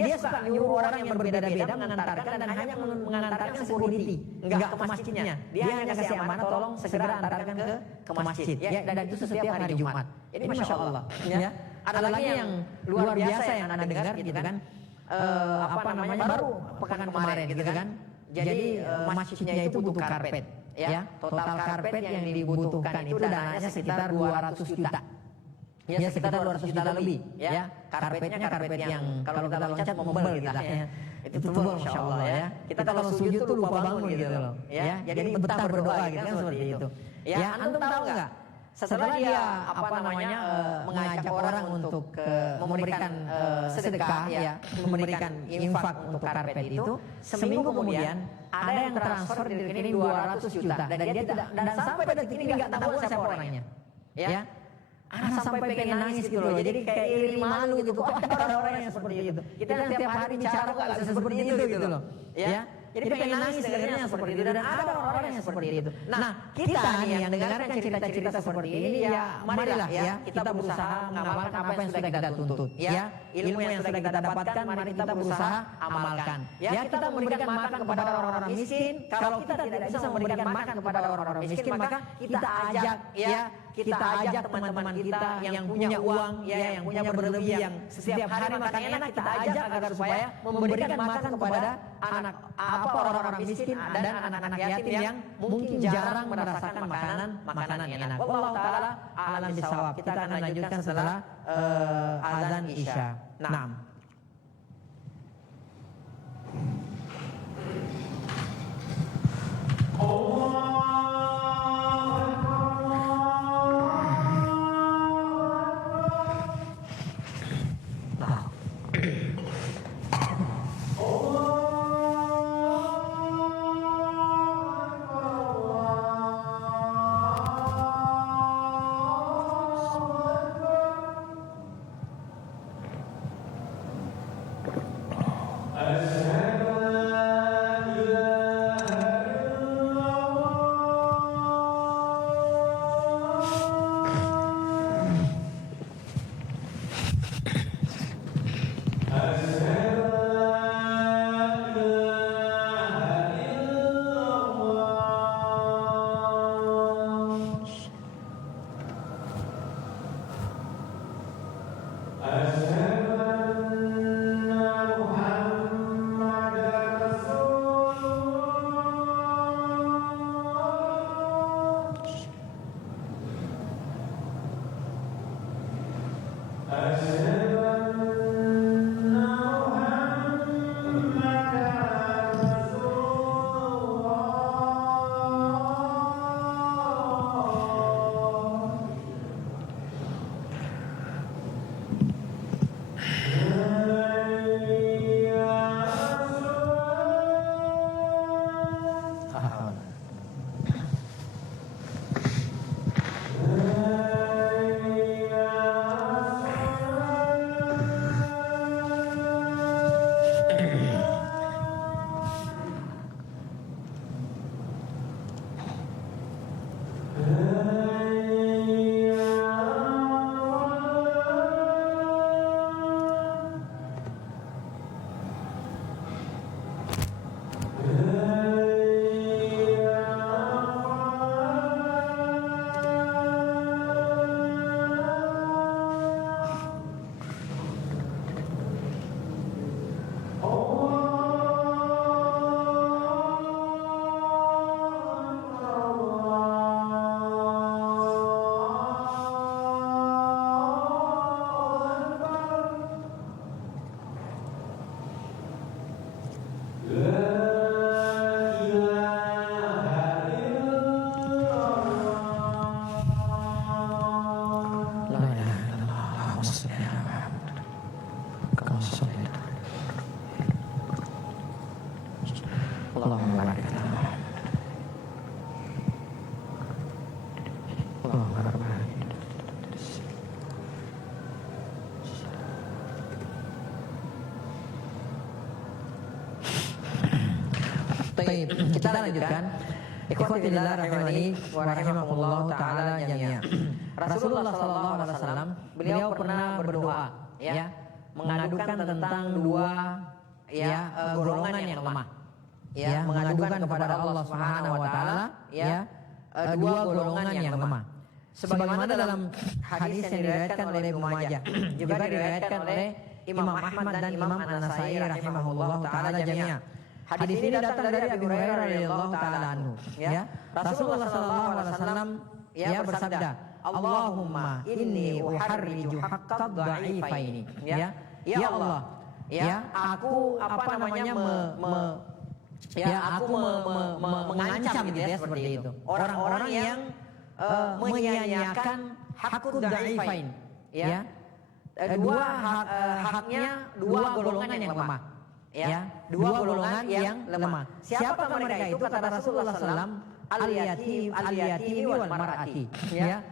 dia suka nyuruh orang yang berbeda-beda mengantarkan, dan hanya mengantarkan security, nggak ke masjidnya. Dia hanya kasih amanah, tolong segera antarkan ke masjid. Ya, dan itu setiap hari Jumat. Ini Masya Allah. Ya, ada lagi yang luar biasa yang Anda dengar gitu kan. Baru pekan kemarin gitu kan. Jadi masjidnya itu butuh karpet. Ya, total karpet yang dibutuhkan itu dananya sekitar 200 juta. Ya, sekitar 200 juta lebih. Ya, karpetnya karpet yang kalau kita loncat membel gitu ya. Itu tebal Masya Allah ya. Kita kalau sujud tuh lupa bangun gitu loh. Ya, jadi betah berdoa gitu kan seperti itu. Ya, antum tahu nggak? Setelah dia mengajak orang untuk memberikan sedekah ya, memberikan infak untuk karpet itu, seminggu kemudian ada yang transfer di rekening 200 juta, dan dia tidak, dan sampai detik ini nggak tahu siapa orangnya. Ya, anak sampai pengen nangis gitu loh. Jadi kayak iri malu gitu. Ada orang-orang yang seperti itu. Kita setiap hari bicara kok nggak bisa seperti itu gitu loh. Ya. Jadi pengen nangis dengarnya seperti itu, dan ada orang-orang yang seperti itu. Nah, kita nih yang dengarkan cerita-cerita seperti ini, ya marilah ya kita berusaha mengamalkan apa yang sudah kita tuntut. Ya, ilmu yang sudah kita dapatkan, mari kita berusaha amalkan. Ya, kita memberikan makan kepada orang-orang miskin. Kalau kita tidak bisa memberikan makan kepada orang-orang miskin, maka kita ajak kita ajak teman-teman kita yang punya uang, ya, yang punya berlebih, yang setiap hari makan enak, kita ajak agar supaya memberikan makan kepada orang-orang miskin dan anak-anak yatim yang mungkin jarang merasakan makanan enak. Wallahu taala a'lam bishawab. Kita akan lanjutkan setelah azan Isya. Naam. Allahumma barik. Baik, kita lanjutkan. Ikhwatillah rahimani wa rahimakumullah taala jami'a. Rasulullah sallallahu alaihi wasallam beliau pernah berdoa ya, mengadukan tentang dua golongan yang lemah. Ya, mengadukan kepada Allah Subhanahu wa taala dua golongan yang lemah. Sebagaimana dalam hadis yang diriwayatkan oleh Ibnu Majah, juga diriwayatkan oleh Imam Ahmad dan Imam An-Nasa'i rahimahullah taala jami'a. Hadis ini datang dari Abu Hurairah radhiyallahu taala anhu. Ya, Rasulullah sallallahu alaihi wasallam bersabda, Allahumma inni uharriju haqqad dha'ifaini. Ya Allah, aku mengancam gitu ya seperti itu. Orang-orang yang menyia-nyiakan haqqud dha'ifain. Haknya dua golongan yang lemah. Dua golongan yang lemah. Siapa mereka itu? Kata Rasulullah SAW, al-yatim wal mar'ati.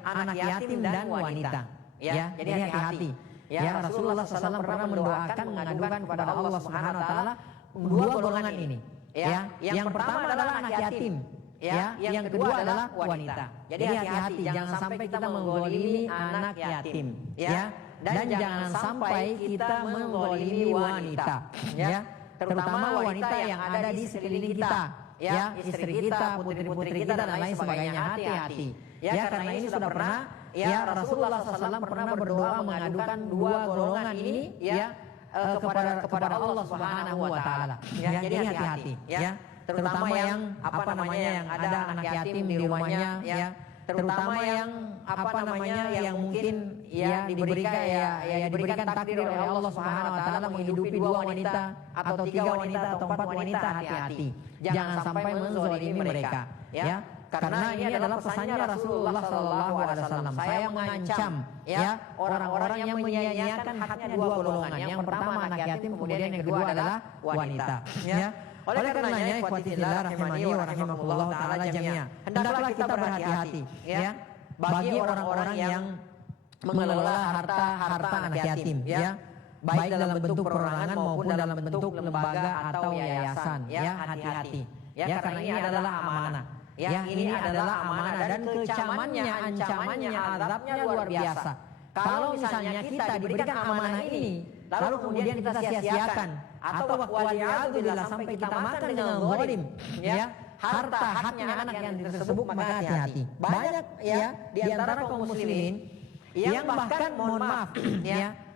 Anak yatim dan wanita. Jadi hati-hati. Rasulullah SAW pernah mendoakan, mengadukan kepada Allah Subhanahu wa taala dua golongan ini. Yang pertama adalah anak yatim. Yang kedua adalah wanita. Jadi hati-hati, jangan sampai kita menggolimi anak yatim. Dan jangan sampai kita menggolimi wanita, terutama wanita yang ada di sekeliling kita, istri kita, putri-putri kita dan lain sebagainya. Hati-hati, karena ini sudah pernah, Rasulullah SAW pernah berdoa mengadukan dua golongan ini, kepada Allah Subhanahu wa taala. Jadi hati-hati, terutama yang yang ada anak yatim di rumahnya, terutama yang yang mungkin diberikan takdir oleh Allah Subhanahu wa taala menghidupi dua wanita atau tiga wanita atau empat wanita. Hati-hati, jangan sampai menzalimi mereka, karena ini adalah pesannya Rasulullah sallallahu alaihi wasallam. Saya mengancam orang-orang yang menyia-nyiakan haknya dua golongan. Yang pertama anak yatim, kemudian yang kedua adalah wanita. Oleh karenanya, ikhwatillah rahimani wa rahimakumullah taala jami'a, hendaklah kita berhati-hati bagi orang-orang yang mengelola harta anak yatim, baik dalam bentuk perorangan maupun dalam bentuk lembaga atau yayasan. Hati-hati, karena ini adalah amanah. Ini adalah amanah dan kecamannya, ancamannya, azabnya luar biasa. Kalau misalnya kita diberikan amanah ini, lalu kemudian kita sia-siakan, atau waliyadzubillah sampai kita makan dengan zalim, harta haknya anak yang tersebut, maka hati-hati. Banyak di antara kaum muslimin yang bahkan mohon maaf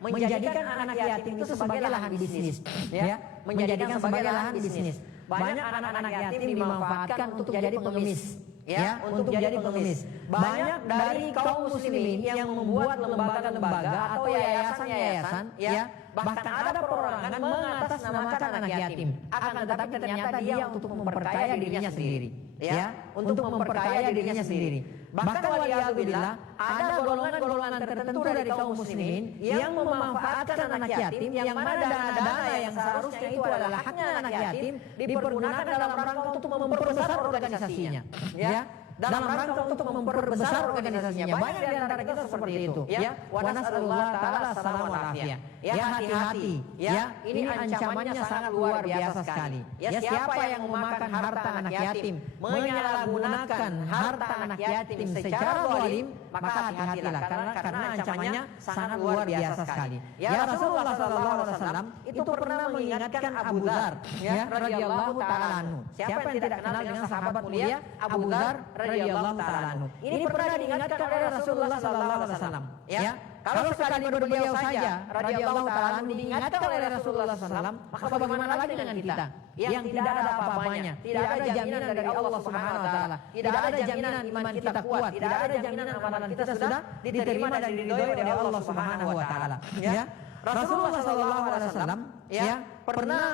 menjadikan anak yatim itu sebagai lahan bisnis, menjadikan sebagai lahan bisnis. Banyak anak-anak yatim dimanfaatkan untuk jadi pengemis, untuk jadi pengemis. Banyak dari kaum muslimin yang membuat lembaga-lembaga atau yayasan-yayasan, bahkan ada perorangan mengatasnamakan anak yatim. Akan tetapi ternyata dia untuk memperkaya dirinya sendiri, untuk memperkaya dirinya sendiri. Bahkan waliyadzubillah ada golongan-golongan tertentu dari kaum muslimin yang memanfaatkan anak yatim, yang mana dana-dana yang seharusnya itu adalah haknya anak yatim dipergunakan dalam rangka untuk memperbesar organisasinya, dalam rangka untuk memperbesar organisasinya. Banyak di antara kita seperti itu, wa nas'alullah ta'ala salamu alafiyah. Hati-hati, ini ancamannya sangat luar biasa sekali. Siapa yang memakan harta anak yatim, menyalahgunakan harta anak yatim secara zalim, maka hati-hatilah, karena ancamannya sangat luar biasa sekali. Rasulullah sallallahu alaihi wasallam itu pernah mengingatkan Abu Dzar radhiyallahu taala anhu. Siapa yang tidak kenal dengan sahabat mulia Abu Dzar radhiyallahu taala anhu? Ini pernah diingatkan oleh Rasulullah sallallahu alaihi wasallam. Kalau sekali beliau saja radhiyallahu taala anhu diingatkan oleh Rasulullah SAW, maka bagaimana lagi dengan kita yang tidak ada apa-apanya, tidak ada jaminan dari Allah Subhanahu wa taala, tidak ada jaminan iman kita kuat, tidak ada jaminan amalan kita sudah diterima dan diridhoi oleh Allah Subhanahu wa taala. Rasulullah sallallahu alaihi wasallam pernah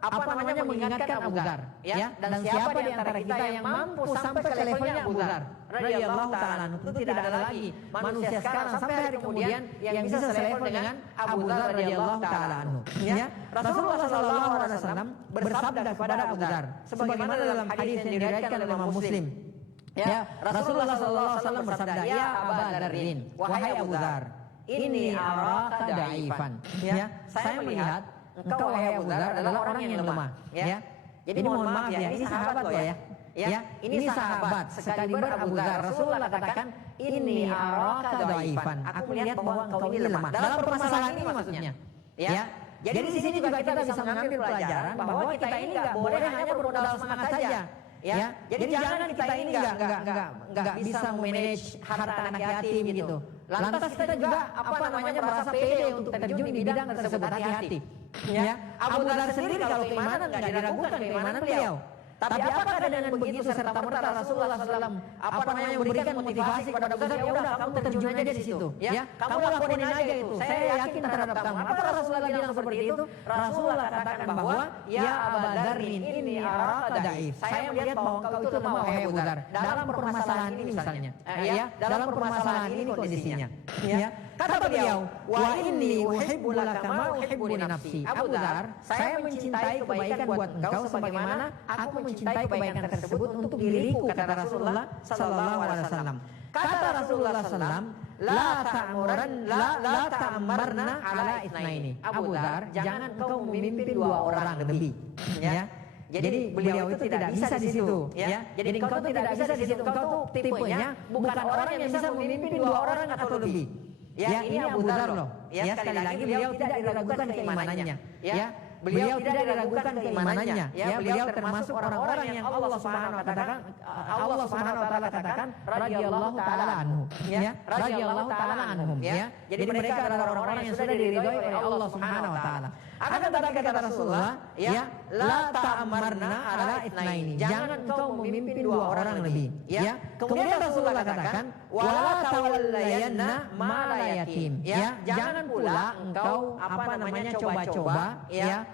mengingatkan Abu Dzar, ya. Dan siapa di antara kita yang mampu sampai ke levelnya Abu Dzar radhiyallahu taala anhu, itu tidak ada lagi manusia sekarang sampai hari kemudian yang bisa selevel dengan Abu Dzar radhiyallahu taala anhu. Ya. Rasulullah sallallahu alaihi wasallam bersabda kepada Abu Dzar sebagaimana dalam hadis yang diriwayatkan oleh Imam Muslim. Ya, Rasulullah sallallahu alaihi wasallam bersabda, "Ya Aba Dzarrin, wahai Abu Dzar, ini araka dhaifan." Ya, saya melihat engkau wahai Abu Dzar adalah orang yang lemah. Ya. Jadi mohon maaf ya, ini sahabat loh ya. Ya, ini sahabat sekaliber Abu Dzar. Rasulullah katakan, "Ini araka dhaifan." Aku melihat bahwa engkau ini lemah. Dalam permasalahan ini maksudnya. Ya. Jadi di sini juga kita bisa mengambil pelajaran bahwa kita ini enggak boleh hanya bermodal semangat saja. Ya, jadi jangan kita ini enggak bisa manage harta anak yatim gitu. Lantas kita juga merasa pede untuk terjun di bidang tersebut, hati-hati. Ya, Abu Dzar sendiri kalau keimanan enggak diragukan keimanan beliau. Tapi apakah dengan begitu serta merta Rasulullah SAW memberikan motivasi kepada Abu Dzar, ya udah kamu terjun aja di situ, ya, kamu lakuin aja itu, saya yakin terhadap kamu. Apa Rasulullah bilang seperti itu? Rasulullah katakan bahwa, ya Aba Dzarrin, ini araka dhaif. Saya melihat bahwa engkau itu lemah wahai Abu Dzar dalam permasalahan ini misalnya, ya, dalam permasalahan ini kondisinya. Ya, kata beliau, wa inni uhibbu laka ma uhibbu li nafsi. Abu Dzar, saya mencintai kebaikan buat engkau sebagaimana aku mencintai kebaikan tersebut untuk diriku, kata Rasulullah sallallahu alaihi wasallam. Kata Rasulullah sallam, la ta'amarna ala itsnaini. Abu Dzar, jangan engkau memimpin dua orang lebih. Ya. Jadi beliau itu tidak bisa di situ, ya. Jadi engkau tuh tidak bisa di situ. Engkau tuh tipenya bukan orang yang bisa memimpin dua orang atau lebih. Ya, ini Abu Dzar loh. Ya, sekali lagi beliau tidak diragukan keimanannya. Ya, beliau tidak diragukan keimanannya. Ya, beliau termasuk orang-orang yang Allah Subhanahu wa taala katakan radhiyallahu taala anhu. Ya, radhiyallahu taala anhum. Ya, jadi mereka adalah orang-orang yang sudah diridhoi oleh Allah Subhanahu wa taala. Akan tetapi kata Rasulullah, ya, la ta'amarna ala itsnaini. Jangan engkau memimpin dua orang lebih. Ya. Kemudian Rasulullah katakan, wala tawallayanna ma la yatim. Ya, jangan pula engkau coba-coba ya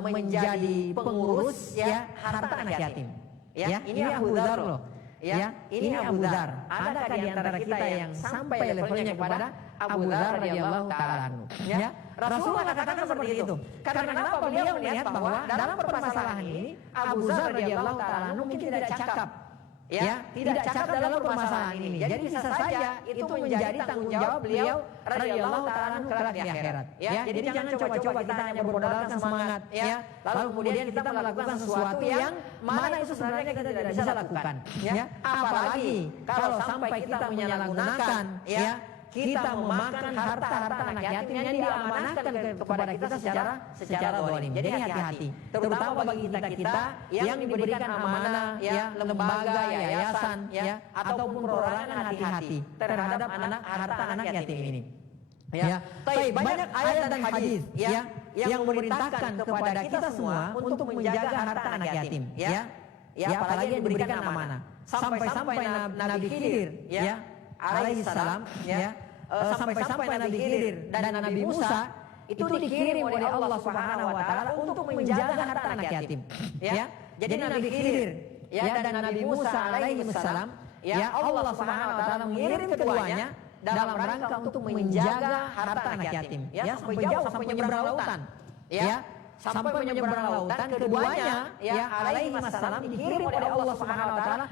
menjadi pengurus ya harta anak yatim. Ya, ini Abu Dzar loh. Ya, ini Abu Dzar. Adakah di antara kita yang sampai levelnya kepada Abu Dzar radhiyallahu taala anhu? Ya, Rasulullah katakan seperti itu. Karena kenapa beliau melihat bahwa dalam permasalahan ini Abu Dzar radhiyallahu taala anhu mungkin tidak cakap. Ya, tidak cakap dalam permasalahan ini. Jadi bisa saja itu menjadi tanggung jawab beliau radhiyallahu taala anhu kelak di akhirat. Ya, jadi jangan coba-coba kita hanya bermodalkan semangat, ya. Lalu kemudian kita melakukan sesuatu yang mana itu sebenarnya kita tidak bisa lakukan. Ya, apalagi kalau sampai kita menyalahgunakan, ya, kita memakan harta-harta anak yatim yang diamanahkan kepada kita secara zalim. Jadi hati-hati, terutama bagi kita yang diberikan amanah, ya, lembaga, yayasan, ya, ataupun perorangan, hati-hati terhadap harta anak yatim ini. Ya, banyak ayat dan hadis, ya, yang memerintahkan kepada kita semua untuk menjaga harta anak yatim. Ya, apalagi yang diberikan amanah. Sampai-sampai Nabi Khidir, ya, alaihi salam, ya, sampai-sampai Nabi Khidir dan Nabi Musa itu dikirim oleh Allah Subhanahu wa taala untuk menjaga harta anak yatim. Ya, jadi Nabi Khidir, ya, dan Nabi Musa alaihi salam, ya, Allah Subhanahu wa taala mengirim keduanya dalam rangka untuk menjaga harta anak yatim. Ya, sampai jauh, sampai menyeberang lautan. Ya, sampai menyeberang lautan keduanya, ya, alaihi salam dikirim oleh Allah Subhanahu wa taala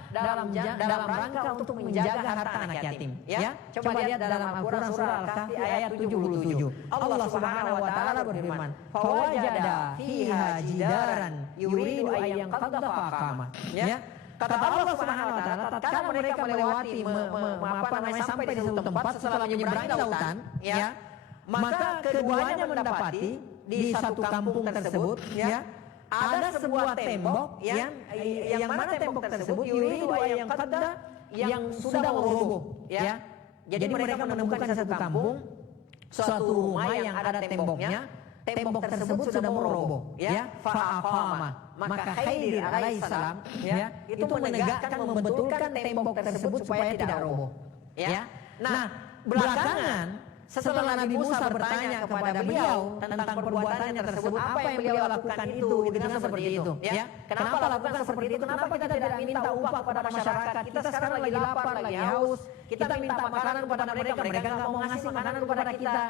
dalam rangka untuk menjaga harta anak yatim. Ya, coba lihat dalam Al-Qur'an surah Al-Kahfi ayat 77. Allah Subhanahu wa taala berfirman, "Fawajada fiha jidaran yuridu an yanqadha faqama." Ya, kata Allah Subhanahu wa taala, tatkala mereka melewati sampai di suatu tempat setelah menyeberangi lautan, ya, maka keduanya mendapati di satu kampung tersebut, ya, ada sebuah tembok yang mana tembok tersebut yuridu yang qadda yang sudah roboh, ya. Jadi mereka menemukan di satu kampung suatu rumah yang ada temboknya. Tembok tersebut sudah roboh, ya. Fa'aqama, maka Khidir alaihi salam, ya, itu menegakkan, membetulkan tembok tersebut supaya tidak roboh, ya. Nah, belakangan setelah Nabi Musa bertanya kepada beliau tentang perbuatannya tersebut, apa yang beliau lakukan itu, gitu kan, seperti itu. Ya, kenapa lakukan seperti itu? Kenapa kita tidak minta upah kepada masyarakat? Kita sekarang lagi lapar, lagi haus, kita minta makanan kepada mereka, mereka nggak mau ngasih makanan kepada kita.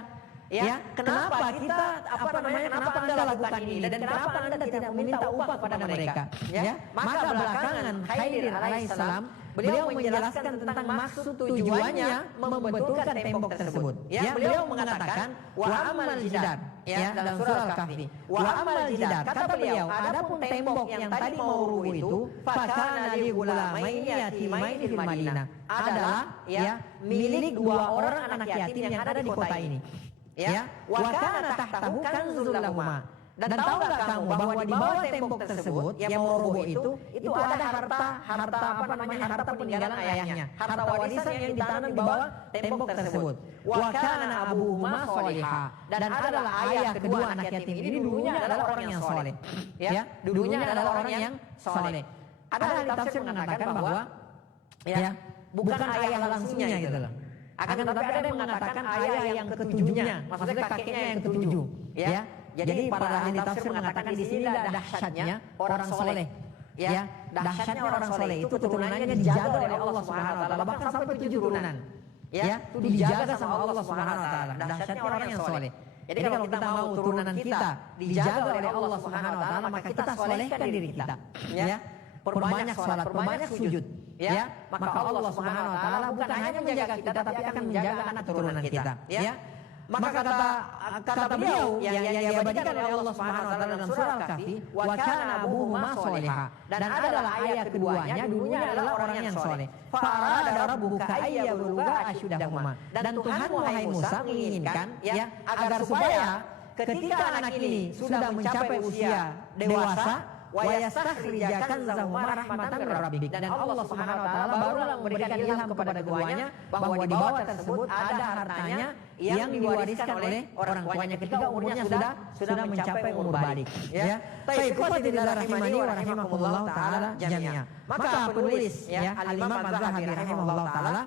Ya, kenapa kita kenapa Anda lakukan ini dan kenapa Anda tidak meminta upah kepada mereka? Ya, maka belakangan Khidir alaihissalam beliau menjelaskan tentang maksud tujuannya membetulkan tembok tersebut. Ya, beliau mengatakan wa amal jidar, ya, dalam surah Al-Kahfi. Wa amal jidar, kata beliau, adapun tembok yang tadi mau rubuh itu, fakana li ghulamaini yatimaini fil Madinah, adalah ya milik dua orang anak yatim yang ada di kota ini. Ya, wa kana tahtahu kanzul lahuma. Dan tahu nggak kamu bahwa di bawah tembok tersebut yang mau roboh itu ada harta peninggalan ayahnya, harta warisan yang ditanam di bawah tembok tersebut. Wa kana abuhuma sholihah, dan adalah ayah kedua anak yatim ini dulunya adalah orang yang soleh. Ya, dulunya adalah orang yang soleh. Ada ahli tafsir mengatakan bahwa ya bukan ayah langsungnya gitu loh. Akan tetapi ada yang mengatakan ayah yang ketujuhnya, maksudnya kakeknya yang ketujuh. Ya. Jadi para ahli tafsir mengatakan di sini dahsyatnya orang soleh. Ya, dahsyatnya orang soleh itu keturunannya dijaga oleh Allah Subhanahu wa taala, bahkan sampai 7 turunan. Ya, itu dijaga sama Allah Subhanahu wa taala. Dahsyatnya orang yang soleh. Jadi kalau kita mau turunan kita dijaga oleh Allah Subhanahu wa taala, maka kita solehkan diri kita. Ya. Perbanyak salat, perbanyak sujud. Ya, maka Allah Subhanahu wa taala bukan hanya menjaga kita tapi akan menjaga anak turunan kita. Ya. Maka kata beliau yang diabadikan oleh Allah Subhanahu wa taala dalam surah Al-Kahfi, wa kana abuhuma sholihah, dan adalah ayah keduanya dulunya adalah orang yang soleh. Fa arada rabbuka ayyabluga asydahuma, dan Tuhan wahai Musa menginginkan ya agar supaya ketika anak ini sudah mencapai usia dewasa, wa yastakhrijakan zahuma rahmatan min rabbik, dan Allah Subhanahu wa taala barulah memberikan ilham kepada keduanya bahwa di bawah tersebut ada hartanya yang diwariskan oleh orang tuanya ketika umurnya sudah mencapai umur balik. Ya. Baik, qadillah rahimani wa rahimakumullah taala jami'a. Maka penulis ya Al-Imam Az-Zahabi rahimahullah taala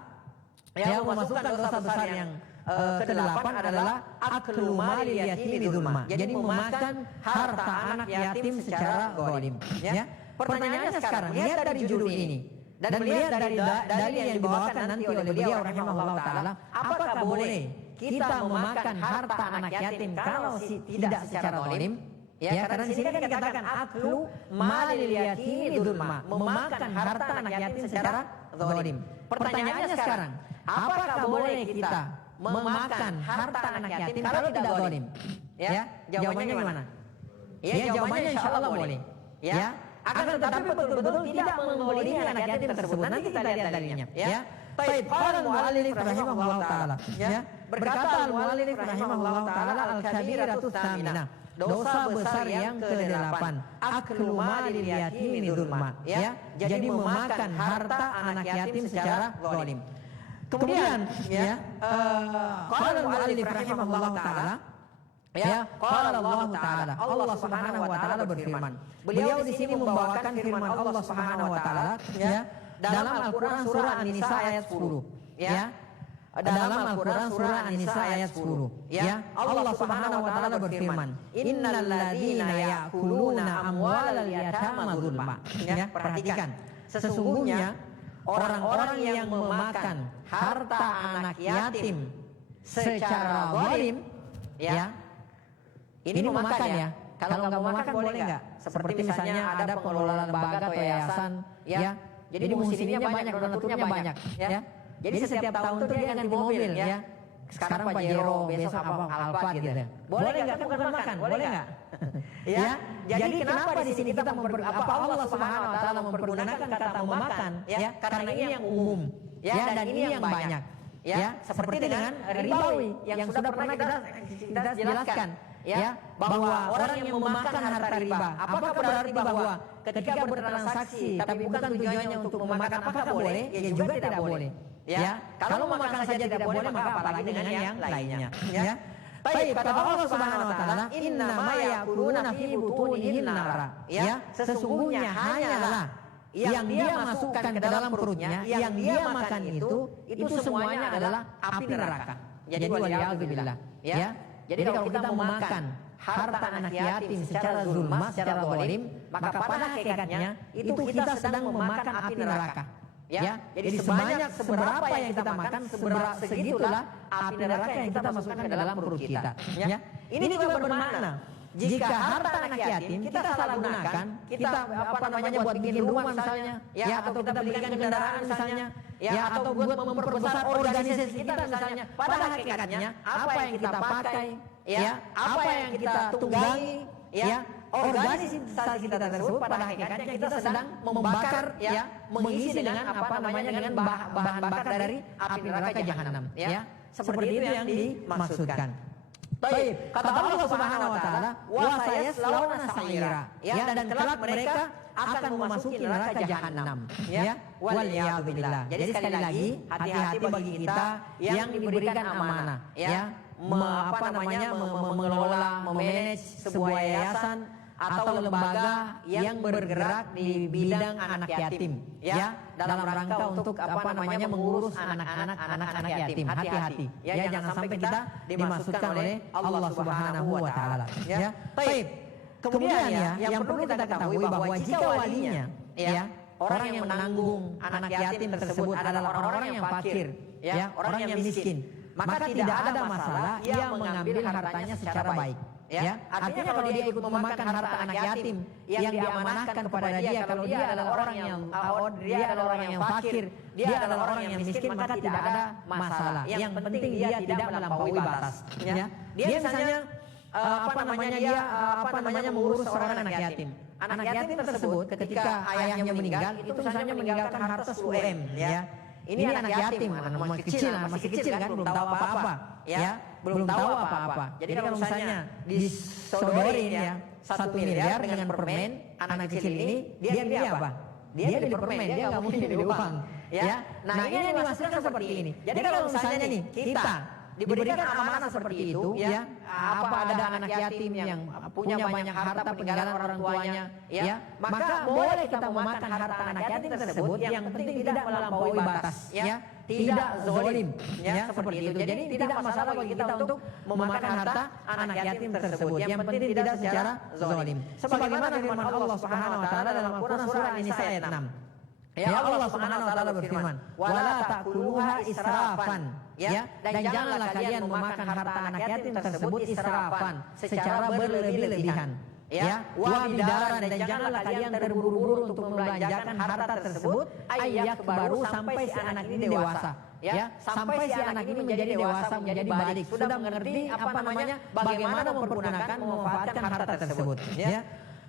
yang memasukkan dosa besar yang ke-8 adalah aklu malil yatimi bidzulma. Jadi memakan harta anak yatim secara zalim. Ya. Pertanyaannya sekarang, lihat dari judul ini dan melihat dari dalil yang dibawakan nanti oleh beliau rahimahullah taala, apakah boleh kita memakan harta anak yatim kalau tidak secara zalim? Ya, karena di sini kan dikatakan aklu malil yatimi bidzulma, memakan harta anak yatim secara zalim. Pertanyaannya sekarang, apakah boleh kita memakan harta anak yatim kalau tidak zalim? Ya, jawabannya gimana? Ya, jawabannya insyaallah boleh. Ya, akan tetapi betul-betul tidak mengolimi anak yatim tersebut. Nanti kita lihat dalilnya. Ya. Baik, qala al-muallif rahimahullah taala. Ya, berkata al-muallif rahimahullah taala al-kabiratus tsaminah, dosa besar yang ke-8, aklu malil yatimi bidzulma. Ya, jadi memakan harta anak yatim secara zalim. Kemudian ya, qala al-muallif rahimahullah taala, ya, qala Allah taala, Allah Subhanahu wa taala berfirman. Beliau di sini membawakan firman Allah Subhanahu wa taala ya dalam Al-Qur'an surah An-Nisa ayat 10. Ya. Dalam Al-Qur'an surah An-Nisa ayat 10. Ya, Allah Subhanahu wa taala berfirman, "Innal ladzina ya'kuluna amwalal yatama dzulma." Ya, perhatikan. Sesungguhnya orang-orang yang memakan harta anak yatim secara zalim, ya. Ini memakan ya. Kalau nggak memakan boleh nggak? Seperti misalnya ada pengelola lembaga atau yayasan, ya. Jadi muhsinnya banyak, donaturnya banyak, ya. Jadi setiap tahun tuh dia ganti mobil, ya. Sekarang Pajero, besok apa Alphard gitu. Boleh nggak? Kan bukan makan, boleh nggak? Ya. Jadi kenapa di sini kita Allah Subhanahu wa taala mempergunakan kata memakan, ya? Karena ini yang umum, ya, dan ini yang banyak. Ya, seperti dengan ribawi yang sudah pernah kita jelaskan, ya, bahwa orang yang memakan harta riba, apakah berarti bahwa ketika bertransaksi tapi bukan tujuannya untuk memakan, apakah boleh? Ya juga tidak boleh. Ya, kalau memakan saja tidak boleh, maka apalagi dengan yang lainnya. Ya. Baik, kata Allah Subhanahu wa taala, "Inna ma ya'kuluna fi butunihim nara." Ya, sesungguhnya hanyalah yang dia masukkan ke dalam perutnya, yang dia makan itu semuanya adalah api neraka. Jadi waliyadzubillah. Ya. Jadi kalau kita memakan harta anak yatim secara zulma, secara zalim, maka pada hakikatnya itu kita sedang memakan api neraka. Ya. Jadi sebanyak seberapa yang kita makan, segitulah api neraka yang kita masukkan ke dalam perut kita. Ya. Ini juga bermakna jika harta anak yatim kita salah gunakan, kita buat bikin rumah misalnya, ya, atau kita belikan kendaraan misalnya, ya, atau buat memperbesar organisasi kita misalnya, pada hakikatnya apa yang kita pakai, ya, apa yang kita tunggangi, ya, organisasi kita tersebut pada hakikatnya kita sedang membakar, ya, mengisi dengan dengan bahan bakar dari api neraka jahanam, ya. Seperti itu yang dimaksudkan. Baik, kata Allah Subhanahu wa taala, wa sayaslawna sa'ira. Ya, dan kelak mereka akan memasuki neraka jahanam. Ya, waliyadzubillah. Jadi sekali lagi, hati-hati bagi kita yang diberikan amanah, ya, mengelola, memanage sebuah yayasan atau lembaga yang bergerak di bidang anak yatim, ya, dalam rangka untuk mengurus anak-anak yatim. Hati-hati, ya, jangan sampai kita dimasukkan oleh Allah Subhanahu wa taala, ya. Baik. Kemudian ya, yang perlu kita ketahui bahwa jika walinya, ya, orang yang menanggung anak yatim tersebut adalah orang-orang yang fakir, ya, orang yang miskin, maka tidak ada masalah ia mengambil hartanya secara baik. Ya, artinya kalau dia ikut memakan harta anak yatim yang diamanahkan kepada dia, kalau dia adalah orang yang fakir, dia adalah orang yang miskin, maka tidak ada masalah. Yang penting dia tidak melampaui batas. Ya, dia misalnya mengurus seorang anak yatim. Anak yatim tersebut ketika ayahnya meninggal, itu misalnya meninggalkan harta 10 M, ya. Ini anak yatim, masih kecil kan, belum tahu apa-apa, ya, belum tahu apa-apa. Jadi kalau misalnya disodorin, ya, 1 miliar dengan permen, anak kecil ini dia pilih apa? Dia pilih permen, dia nggak mungkin pilih uang, ya. Nah, ini yang dimaksudkan seperti ini. Jadi kalau misalnya nih kita diberikan amanah seperti itu, ya, ada anak yatim yang punya banyak harta peninggalan orang tuanya, ya, maka boleh kita memakan harta anak yatim tersebut, yang penting tidak melampaui batas, ya, tidak zalim, ya, seperti itu. Jadi tidak masalah bagi kita untuk memakan harta anak yatim tersebut, yang penting tidak secara zalim. Sebagaimana firman Allah Subhanahu wa taala dalam Al-Qur'an surah An-Nisa ayat 6. Ya, Allah Subhanahu wa taala berfirman, "Wala ta'kuluha israfan." Ya, dan janganlah kalian memakan harta anak yatim tersebut israfan, secara berlebih-lebihan. Ya, wa bidaran, dan janganlah kalian terburu-buru untuk membelanjakan harta tersebut ayat baru sampai si anak ini dewasa. Ya, sampai si anak ini menjadi dewasa, menjadi balik, sudah mengerti bagaimana mempergunakan, memanfaatkan harta tersebut. Ya.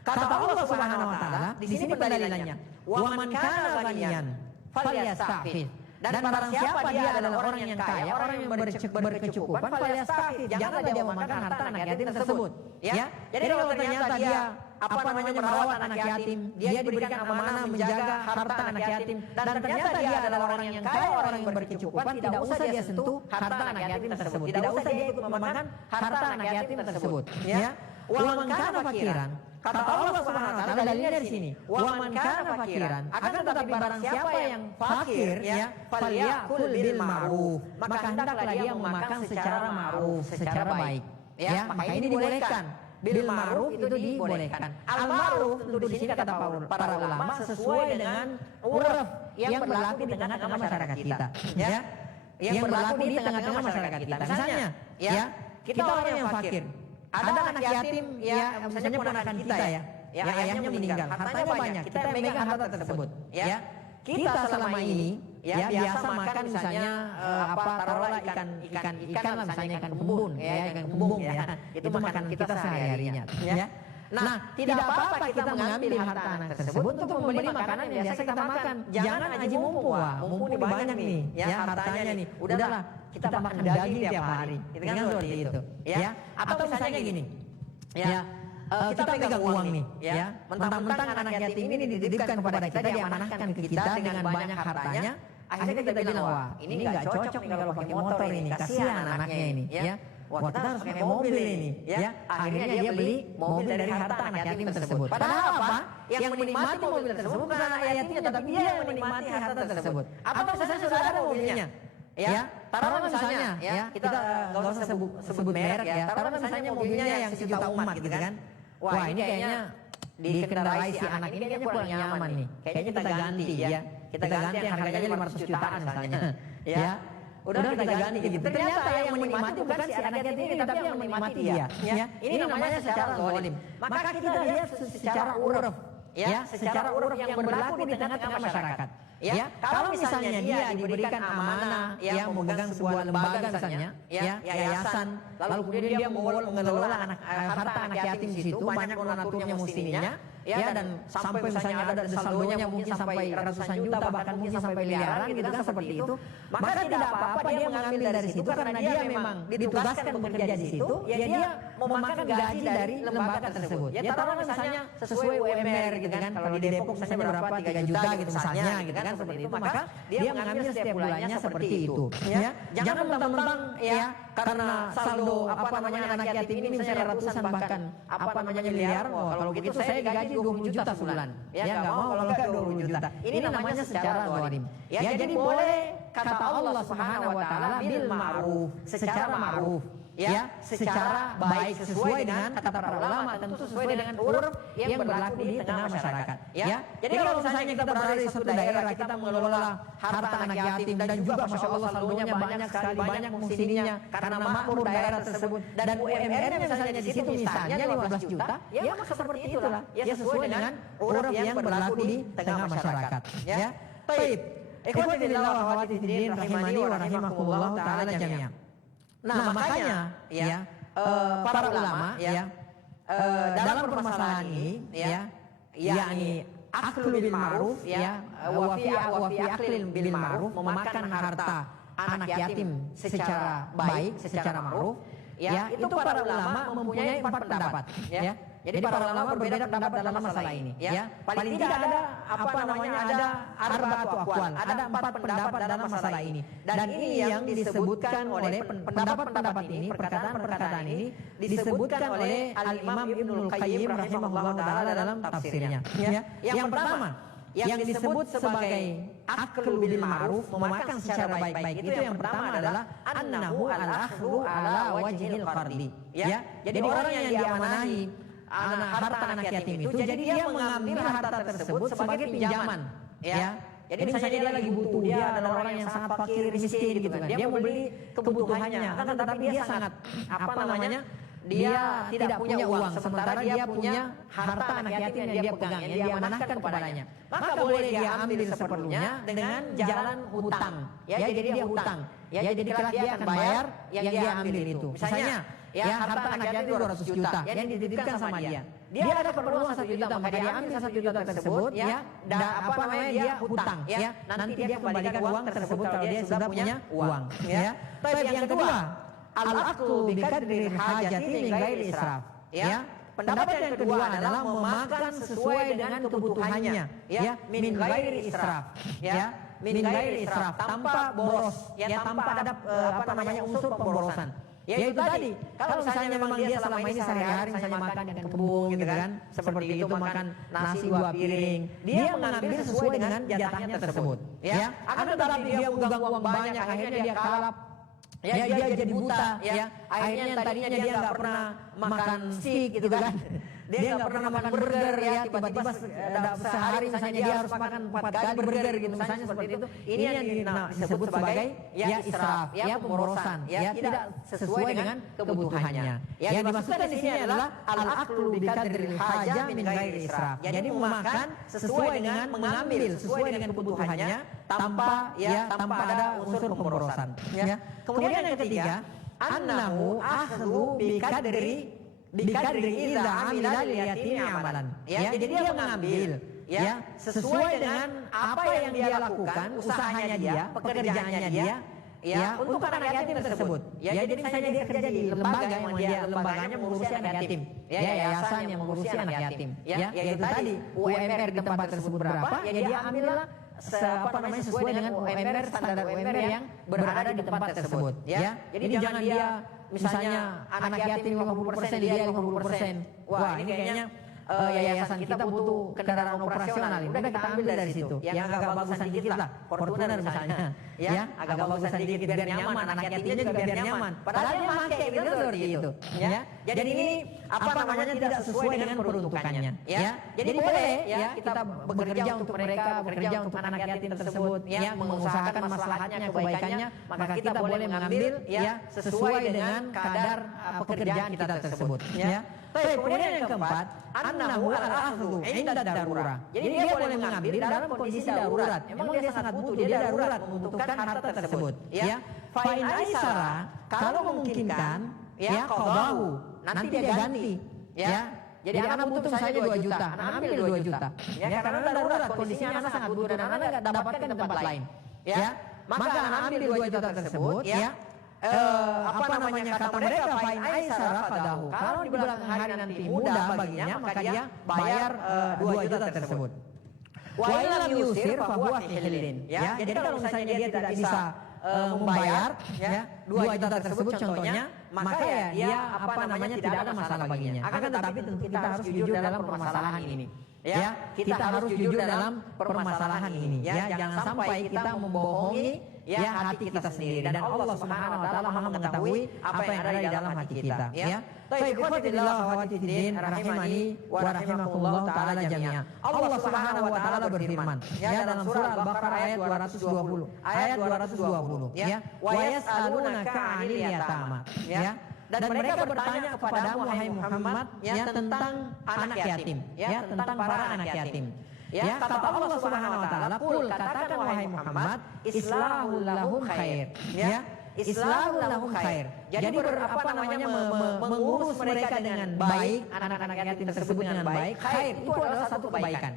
Kata Allah Subhanahu wa taala, di sini pendalilannya, "Wa man kana ghaniyan falyasta'fif." Dan barang siapa dia adalah orang yang kaya, orang yang berkecukupan, falyasta'fif, janganlah dia memakan harta anak yatim tersebut. Ya. Jadi kalau ternyata dia merawat anak yatim, dia diberikan amanah menjaga harta anak yatim, dan ternyata dia adalah orang yang kaya, orang yang berkecukupan, tidak usah dia sentuh harta anak yatim tersebut. Tidak usah dia ikut memakan harta anak yatim tersebut. Ya. Wa man kana fakiran, kata Allah Subhanahu wa taala dalilnya dari sini. Wa man kana fakiran, akan tetapi barang siapa yang fakir, ya, falyakul bil ma'ruf, maka hendaklah dia memakan secara ma'ruf, secara baik. Ya, maka ini dibolehkan. Bil ma'ruf itu dibolehkan. Al ma'ruf tentu di sini kata para ulama sesuai dengan uruf yang berlaku di tengah-tengah masyarakat kita. Ya. Yang berlaku di tengah-tengah masyarakat kita. Misalnya, ya, kita orang yang fakir. Ada anak yatim, ya, misalnya ponakan kita, ya, ayahnya meninggal, hartanya banyak, kita megang harta tersebut, ya. Kita selama ini, ya, biasa makan misalnya taruhlah ikan lah, misalnya ikan kembung, ya, ikan kembung, ya, itu makanan kita sehari-harinya, ya. Nah, tidak apa-apa kita mengambil harta anak tersebut untuk membeli makanan yang biasa kita makan. Jangan aji mumpung nih banyak nih, ya, hartanya nih. Udahlah, kita makan daging tiap hari. Itu kan seperti itu, ya. Atau misalnya gini, ya, kita pegang uang nih, ya. Mentang-mentang anak yatim ini dititipkan kepada kita, diamanahkan ke kita dengan banyak hartanya. Akhirnya kita bilang, wah, ini nggak cocok nih kalau pakai motor ini, kasihan anaknya ini, ya. Wah, kita harus pakai mobil ini, ya. Akhirnya dia beli mobil dari harta anak yatim tersebut. Padahal apa? Yang menikmati mobil tersebut bukan anak yatimnya, tetapi dia yang menikmati harta tersebut. Atau misalnya sudah ada mobilnya, ya, taruhlah misalnya ya, kita nggak usah sebut merek ya, taruhlah misalnya mobilnya yang 1 juta umat gitu kan. Wah, ini kayaknya dikendarai si anak ini kayaknya kurang nyaman nih. Kayaknya kita ganti ya. Kita ganti yang harganya 500 jutaan misalnya. Ya. Udah kita ganti gitu. Ternyata yang menikmati bukan si anak yatim ini, tapi yang menikmati dia. Ya. Ini namanya secara zalim. Maka kita lihat secara uruf, ya, secara uruf yang berlaku di tengah-tengah masyarakat. Ya, kalau misalnya dia diberikan amanah yang memegang sebuah lembaga misalnya, ya, yayasan, lalu kemudian dia mengelola harta anak yatim di situ, banyak donaturnya musliminnya, ya, dan sampai misalnya ada saldonya mungkin sampai ratusan juta, bahkan mungkin sampai miliaran gitu kan, seperti itu, maka tidak apa-apa dia mengambil dari situ karena dia memang ditugaskan bekerja di situ, ya dia memakan gaji dari lembaga tersebut. Ya, taruh misalnya sesuai UMR gitu kan, kalau di Depok misalnya berapa 3 juta gitu misalnya gitu kan, seperti itu, maka dia mengambil setiap bulannya seperti itu. Ya, jangan mentang-mentang ya karena saldo apa namanya anak yatim ini misalnya ratusan bahkan apa namanya miliar, kalau begitu saya gaji 20 juta sebulan. Ya nggak mau kalau nggak 20 juta. Ini namanya secara zalim. Ya jadi boleh kata Allah Subhanahu wa taala bil ma'ruf, secara ma'ruf. Ya, secara baik sesuai dengan kata para ulama, tentu sesuai dengan uruf yang berlaku di tengah masyarakat. Ya, jadi kalau misalnya kita berada di suatu daerah, kita mengelola harta anak yatim dan juga masya Allah saldonya banyak sekali, banyak musliminnya karena makmur daerah tersebut dan UMR-nya misalnya di situ misalnya 15 juta, ya maka seperti itulah. Ya sesuai dengan uruf yang berlaku di tengah masyarakat. Ya, baik. Ikhwati fillah wa akhwati fiddin rahimani wa rahimakumullah taala jami'an. Nah, makanya ya para ulama ya dalam permasalahan ini ya yakni aklu bil ma'ruf ya wa fi aklin bil ma'ruf, memakan harta anak yatim secara baik, secara ma'ruf ya, itu para ulama mempunyai 4 pendapat ya. Jadi para ulama berbeda pendapat dalam masalah ini ya. Paling tidak ada apa namanya ada arba'atu aqwal, ada 4 pendapat dalam masalah ini. Dan ini yang disebutkan oleh pendapat-pendapat ini, perkataan-perkataan ini disebutkan oleh Al-Imam Ibnul Qayyim rahimahullah taala dalam tafsirnya ya. Yang pertama yang disebut sebagai aklu bil ma'ruf, memakan secara baik-baik, itu yang pertama adalah annahu al-akhdhu ala wajhil fardi ya. Jadi orang yang diamanahi harta anak yatim itu, jadi dia mengambil harta tersebut sebagai pinjaman ya. Jadi misalnya dia lagi butuh, dia adalah orang yang sangat fakir miskin gitu kan, dia mau beli kebutuhannya, kan tetapi dia sangat apa namanya dia tidak punya uang, sementara dia punya harta anak yatim yang dia pegang, yang dia amanahkan kepadanya, maka boleh dia ambil seperlunya dengan jalan hutang ya. Jadi dia hutang ya, jadi kelak dia akan bayar yang dia ambil itu. Misalnya ya harta anak yatim 200 juta yang dititipkan sama dia. Dia ada keperluan 1 juta, maka dia ambil 1 juta tersebut ya, apa namanya dia hutang ya. Nanti dia kembalikan uang tersebut kalau dia sudah punya uang ya. Tapi yang kedua, al-aqlu bi qadri hajati min ghairi israf ya. Pendapat yang kedua adalah memakan sesuai dengan kebutuhannya ya, min ghairi israf ya, min ghairi israf, tanpa boros ya, tanpa ada apa namanya unsur pemborosan. Ya itu tadi, kalau misalnya memang dia selama ini sehari-hari misalnya makan ikan kembung gitu kan, seperti itu makan nasi 2 piring, dia mengambil sesuai dengan jatahnya tersebut ya. Akan tetapi dia memegang uang banyak, akhirnya dia kalap ya, dia jadi buta ya, akhirnya tadinya dia nggak pernah makan steak gitu kan, dia nggak pernah makan burger ya, tiba-tiba sehari misalnya dia harus makan 4 kali burger gitu misalnya, seperti itu. Ini yang disebut sebagai ya israf ya, pemborosan ya, tidak sesuai dengan kebutuhannya. Yang dimaksudkan di sini adalah al-aqlu bi qadril hajah min ghairi israf, jadi memakan sesuai dengan mengambil sesuai dengan kebutuhannya tanpa ada unsur pemborosan ya. Kemudian yang ketiga, annahu akhdhu bi qadri idza amila lil yatimi amalan ya. Jadi dia mengambil ya sesuai dengan apa yang dia lakukan, usahanya dia, pekerjaannya dia ya, untuk anak yatim tersebut ya. Jadi misalnya dia kerja di lembaga yang dia lembaganya mengurusi anak yatim ya, yayasan yang mengurusi anak yatim ya, yaitu tadi UMR di tempat tersebut berapa ya, dia ambillah sesuai dengan UMR, standar UMR yang berada di tempat tersebut ya. Jadi jangan dia misalnya anak yatim 50%, dia 50%. Wah, ini kayaknya yayasan kita butuh kendaraan operasional, udah kita ambil dari situ. Yang agak bagusan dikit lah, Fortuner misalnya, ya, agak bagusan dikit biar nyaman, anak yatimnya juga biar nyaman. Padahal dia pakai gitu seperti itu. Ya, jadi ini apa namanya tidak sesuai dengan peruntukannya. Ya, jadi boleh ya kita bekerja untuk mereka, bekerja untuk anak yatim tersebut, ya, mengusahakan maslahatnya, kebaikannya, maka kita boleh mengambil ya sesuai dengan kadar pekerjaan kita tersebut. Ya. Tapi kemudian yang keempat, annahu al-akhdhu 'inda darurah. Jadi dia boleh mengambil dalam kondisi darurat. Memang dia sangat butuh, dia darurat membutuhkan harta tersebut. Ya. Fa in aisara, kalau memungkinkan, ya qadahu, nanti dia ganti. Ya. Jadi anak butuh misalnya 2 juta, anak ambil 2 juta. Ya, karena darurat kondisinya anak sangat butuh dan anak enggak dapatkan di tempat lain. Ya. Maka anak ambil 2 juta tersebut, ya. Apa namanya kata mereka fa'in aisara fadahu. Kalau di belakang hari nanti mudah baginya, maka dia bayar 2 juta tersebut. Wa illam yusir fa huwa fi hilin. Ya, jadi kalau misalnya dia tidak bisa membayar ya 2 juta tersebut contohnya, maka ya dia apa namanya tidak ada masalah baginya. Akan tetapi tentu kita harus jujur dalam permasalahan ini. Ya, kita harus jujur dalam permasalahan ini. Ya, jangan sampai kita membohongi ya hati kita sendiri, dan Allah Subhanahu wa taala Maha mengetahui apa yang ada di dalam hati kita. Ya. Baik, ikhwatillah wa akhwatiddin rahimani wa rahimakumullah taala jami'an. Allah Subhanahu wa taala berfirman ya dalam surah Al-Baqarah ayat 220. Ayat 220 ya. Wa yas'alunaka 'anil yatama. Ya. Dan mereka bertanya kepadamu wahai Muhammad ya tentang anak yatim, ya tentang para anak yatim. Ya, kata Allah Subhanahu wa taala, "Qul katakan wahai Muhammad, islahul lahum khair." Ya, islahul lahum khair. Jadi apa namanya mengurus mereka dengan baik, anak-anak yatim tersebut dengan baik, khair itu adalah satu kebaikan.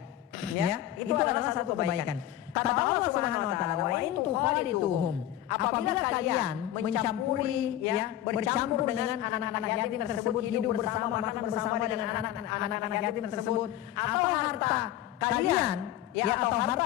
Ya, itu adalah satu kebaikan. Kata Allah Subhanahu wa taala, "Wa in tukhalituhum." Apabila kalian mencampuri ya, bercampur dengan anak-anak yatim tersebut, hidup bersama, makan bersama dengan anak-anak yatim tersebut, atau harta kalian ya atau harta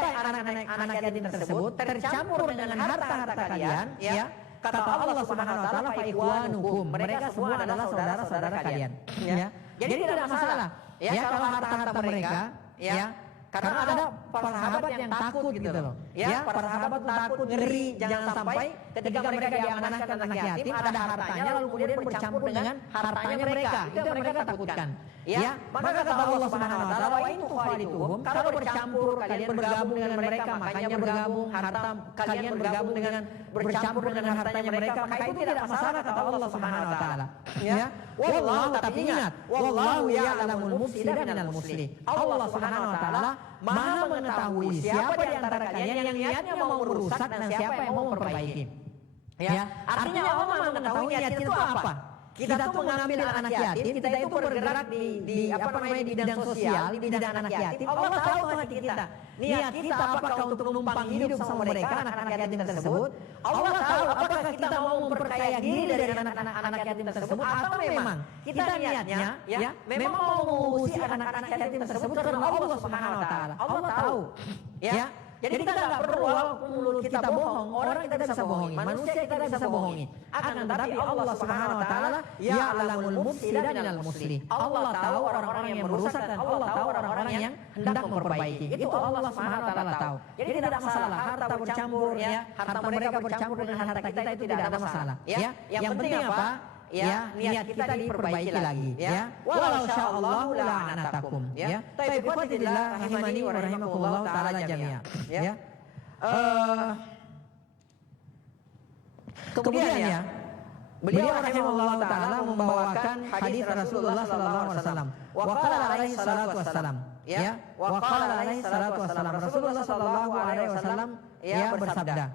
anak yatim tersebut tercampur dengan harta-harta kalian, ya kata Allah Subhanahu wa taala, fa ikhwanukum, mereka semua adalah saudara-saudara kalian. Ya. Jadi tidak masalah ya kalau harta-harta mereka ya, karena ada para sahabat yang takut gitu loh. Ya, para sahabat takut, ngeri jangan sampai ketika mereka diamanahkan anak yatim ada hartanya lalu kemudian bercampur dengan hartanya mereka. Itu yang mereka takutkan. Ya, maka kata Allah Subhanahu wa taala, "Wa in tukhalituhum," kalau bercampur kalian bergabung dengan mereka, makanya bergabung harta kalian bergabung dengan bercampur dengan hartanya mereka, maka itu tidak masalah kata Allah Subhanahu wa taala. Ya, wallahu, tapi ingat, wallahu ya'lamul mufsida minal muslih. Allah Subhanahu wa taala Maha mengetahui siapa di antara kalian yang niatnya mau merusak dan siapa yang mau memperbaiki. Ya, artinya Allah Maha mengetahui niat itu apa. Kita tuh mengambil anak yatim, kita itu bergerak di apa namanya di bidang sosial, di bidang anak yatim. Allah tahu hati kita. Niat kita apakah untuk menumpang hidup sama mereka anak-anak yatim tersebut? Allah tahu apakah kita mau memperkaya diri dari anak-anak yatim tersebut atau memang kita niatnya ya memang mau mengurusi anak-anak yatim tersebut karena Allah Subhanahu wa taala. Allah tahu. Ya. Jadi kita nggak perlu walaupun mulut kita bohong, orang kita bisa bohongi, manusia kita bisa bohongi. Akan tetapi Allah Subhanahu wa taala ya'lamul mufsida minal muslih. Allah tahu orang-orang yang merusak dan Allah tahu orang-orang yang hendak memperbaiki. Itu Allah Subhanahu wa taala tahu. Jadi tidak masalah harta bercampur ya, harta mereka bercampur dengan harta kita itu tidak ada masalah. Ya, yang penting apa? Ya, niat kita diperbaiki lagi ya. Walau sya'allahu la'anatakum ya. Baik, ikhwatillah rahimani wa rahimakumullah taala jami'an ya. Kemudian ya, beliau rahimahullah taala membawakan hadis Rasulullah sallallahu alaihi wasallam. Wa qala alaihi salatu wassalam ya. Wa qala alaihi salatu wassalam. Rasulullah sallallahu alaihi wasallam ya bersabda,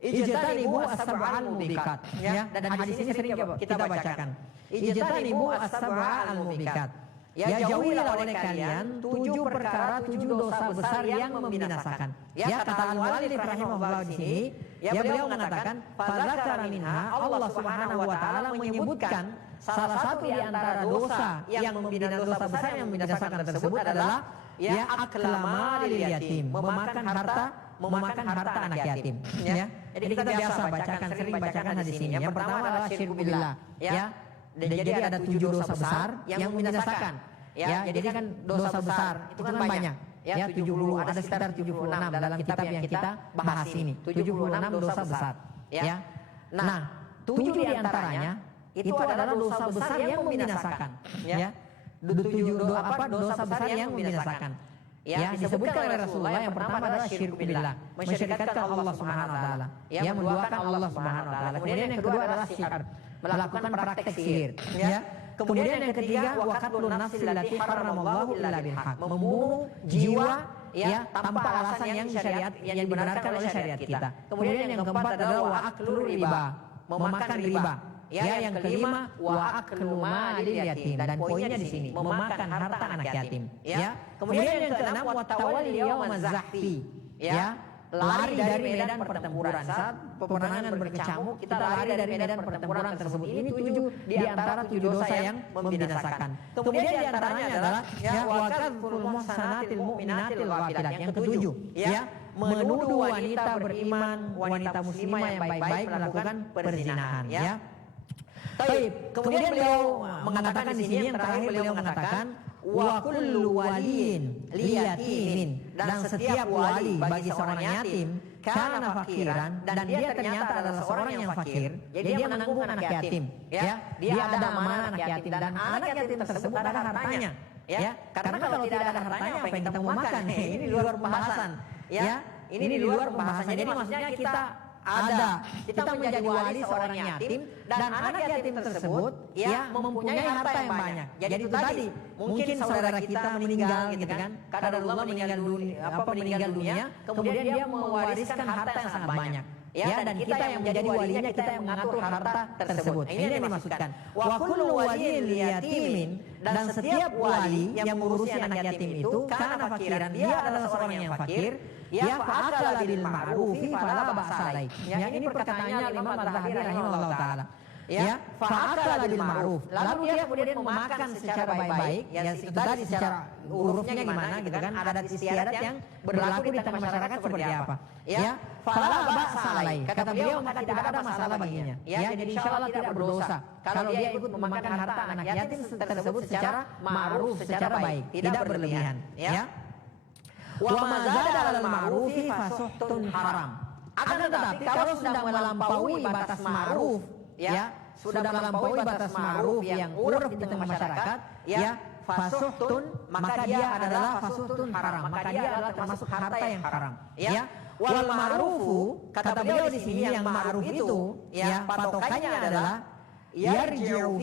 "Ijtanibu as-sab'al mubiqat." Ya, dan hadis ini sering kita bacakan. Ijtanibu as-sab'al mubiqat. Ya, jauhilah oleh kalian 7 perkara, 7 dosa besar yang membinasakan. Ya, kata al-muallif rahimahullah di sini, ya beliau mengatakan, "Fadzakara minha," Allah Subhanahu wa taala menyebutkan salah satu di antara dosa yang membinasakan, dosa besar yang membinasakan tersebut adalah ya aklama lil yatim, memakan harta anak yatim. Ya. Jadi kita biasa bacakan, sering bacakan hadis ini. Yang pertama adalah syirku billah. Ya. Dan jadi ada 7 dosa besar yang membinasakan. Ya, jadi kan dosa besar itu kan banyak. Ya, 70, ada sekitar 76 dalam kitab yang kita bahas ini. 76 dosa besar. Ya. Nah, 7 di antaranya itu adalah dosa besar yang membinasakan. Ya. 7 dosa besar yang membinasakan. Ya, disebutkan oleh Rasulullah yang pertama adalah syirk billah, mensyirikatkan Allah Subhanahu wa taala. Ya, menduakan Allah Subhanahu wa taala. Kemudian yang kedua adalah sihir, melakukan praktek sihir. Ya. Kemudian yang ketiga wa qatlun nafsil lati haramallahu illa bil haq, membunuh jiwa ya tanpa alasan yang syariat yang dibenarkan oleh syariat kita. Kemudian yang keempat adalah wa aklur riba, memakan riba. Ya, yang kelima wa aklu malil yatim, dan poinnya di sini memakan harta anak yatim. Ya. Kemudian yang keenam wa tawalli yaumaz zahfi. Ya, lari dari medan pertempuran. Saat peperangan berkecamuk, kita lari dari medan pertempuran tersebut. Ini 7 di antara 7 dosa yang membinasakan. Kemudian di antaranya adalah ya wa kadfurul muhsanatil mu'minatil ghafilat, yang ketujuh. Ya, menuduh wanita beriman, wanita muslimah yang baik-baik melakukan perzinahan. Ya. Baik, kemudian beliau mengatakan di sini yang terakhir beliau mengatakan wa kullu waliyin liyatimin, dan setiap wali bagi seorang yatim kana fakiran, dan dia ternyata adalah seorang yang fakir, jadi dia menanggung anak yatim. Ya, dia ada amanah anak yatim, dan anak yatim tersebut ada hartanya. Ya, karena kalau tidak ada hartanya apa yang kita mau makan? Ini di luar pembahasan. Ya, ini di luar pembahasan. Jadi maksudnya kita menjadi wali seorang yatim, dan anak yatim tersebut ya mempunyai harta yang banyak. Jadi itu tadi, mungkin saudara kita meninggal gitu kan, qadarullah meninggal dunia, kemudian dia mewariskan harta yang sangat banyak. Ya, dan kita yang menjadi walinya, kita yang mengatur harta tersebut. Ini yang dimaksudkan. Wa kullu waliyin liyatimin, dan setiap wali yang mengurusi anak yatim itu karena fakiran, dia adalah seorang yang fakir, ya fa'akala bil ma'rufi fala ba'sa alaih. Ya, ini perkataannya Imam Az-Zahabi rahimahullah taala. Ya, fa'akala bil ma'ruf, lalu dia kemudian memakan secara baik-baik. Ya, itu tadi secara hurufnya gimana gitu kan, adat istiadat yang berlaku di tengah masyarakat seperti apa. Ya, fala ba'sa alaih, kata beliau maka tidak ada masalah baginya. Ya, jadi insyaallah tidak berdosa kalau dia ikut memakan harta anak yatim tersebut secara ma'ruf, secara baik, tidak berlebihan. Ya. Wa ma zada 'alal ma'rufi fasuhtun haram. Akan tetapi kalau sudah melampaui batas ma'ruf, ya, sudah melampaui batas ma'ruf yang uruf di tengah masyarakat, ya, fasuhtun, maka dia adalah fasuhtun haram, maka dia adalah termasuk harta yang haram. Ya. Wal ma'rufu, kata beliau di sini yang ma'ruf itu, ya, patokannya adalah yurja'u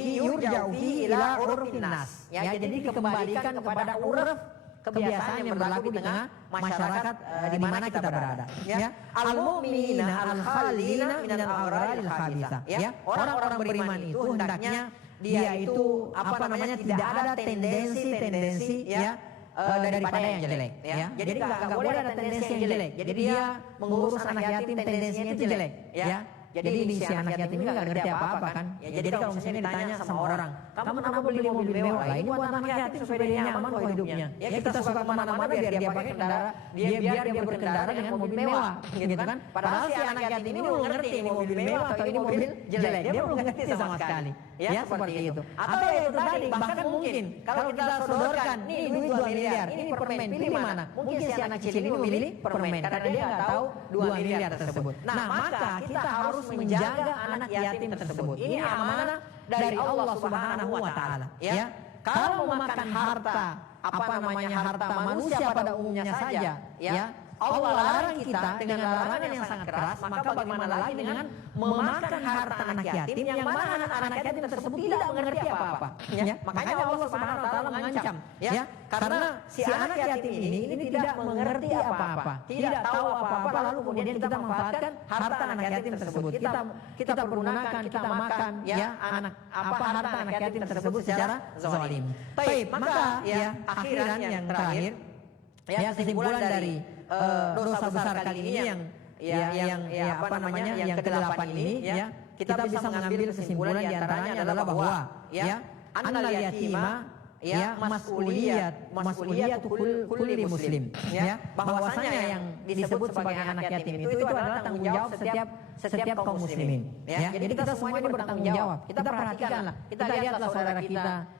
fi ila urfin nas. Ya, jadi dikembalikan kepada uruf kebiasaan yang berlaku di tengah masyarakat di mana kita berada. Ya, al-mu'minina al-khalina minal aghraril khabithah. Ya, orang-orang beriman itu hendaknya dia itu tidak ada tendensi ya daripada yang jelek. Ya, jadi nggak boleh ada tendensi yang jelek. Jadi dia mengurus anak yatim tendensinya itu jelek. Ya. Jadi si anak yatim ini nggak ngerti apa-apa kan. Ya, jadi kalau misalnya ditanya sama orang, kamu kenapa beli mobil mewah? Lah ini buat anak yatim supaya dia nyaman kok hidupnya. Ya kita suka kemana-mana biar dia pakai kendaraan, biar dia berkendara dengan mobil mewah, gitu kan. Padahal si anak yatim ini belum ngerti ini mobil mewah atau ini mobil jelek. Dia belum ngerti sama sekali. Ya seperti itu. Atau ya itu tadi, bahkan mungkin kalau kita sodorkan, nih duit 2 miliar, ini permen, pilih mana? Mungkin si anak kecil ini memilih permen karena dia nggak tahu 2 miliar tersebut. Nah maka kita harus menjaga anak yatim tersebut. Ini amanah dari Allah Subhanahu wa taala. Ya. Kalau memakan harta, harta manusia pada umumnya saja, ya. Allah larang kita dengan larangan yang sangat keras, maka bagaimana lagi dengan memakan harta anak yatim yang mana anak yatim tersebut tidak mengerti apa-apa. Ya. Makanya Allah Subhanahu wa taala mengancam, ya. Karena si anak yatim ini tidak mengerti apa-apa, tidak tahu apa-apa, lalu kemudian kita memanfaatkan harta anak yatim tersebut. Kita pergunakan, kita makan, ya, harta anak yatim tersebut secara zalim. Baik, maka ya akhiran yang terakhir, ya kesimpulan dari dosa besar kali ini yang yang ke-8 ini, ya kita bisa mengambil kesimpulan diantaranya adalah bahwa ya annal yatima mas'uliyat kulli muslim, ya, bahwasanya yang disebut sebagai anak yatim itu adalah tanggung jawab setiap kaum muslimin, ya. Jadi kita semua ini bertanggung jawab. Kita perhatikanlah, kita lihatlah saudara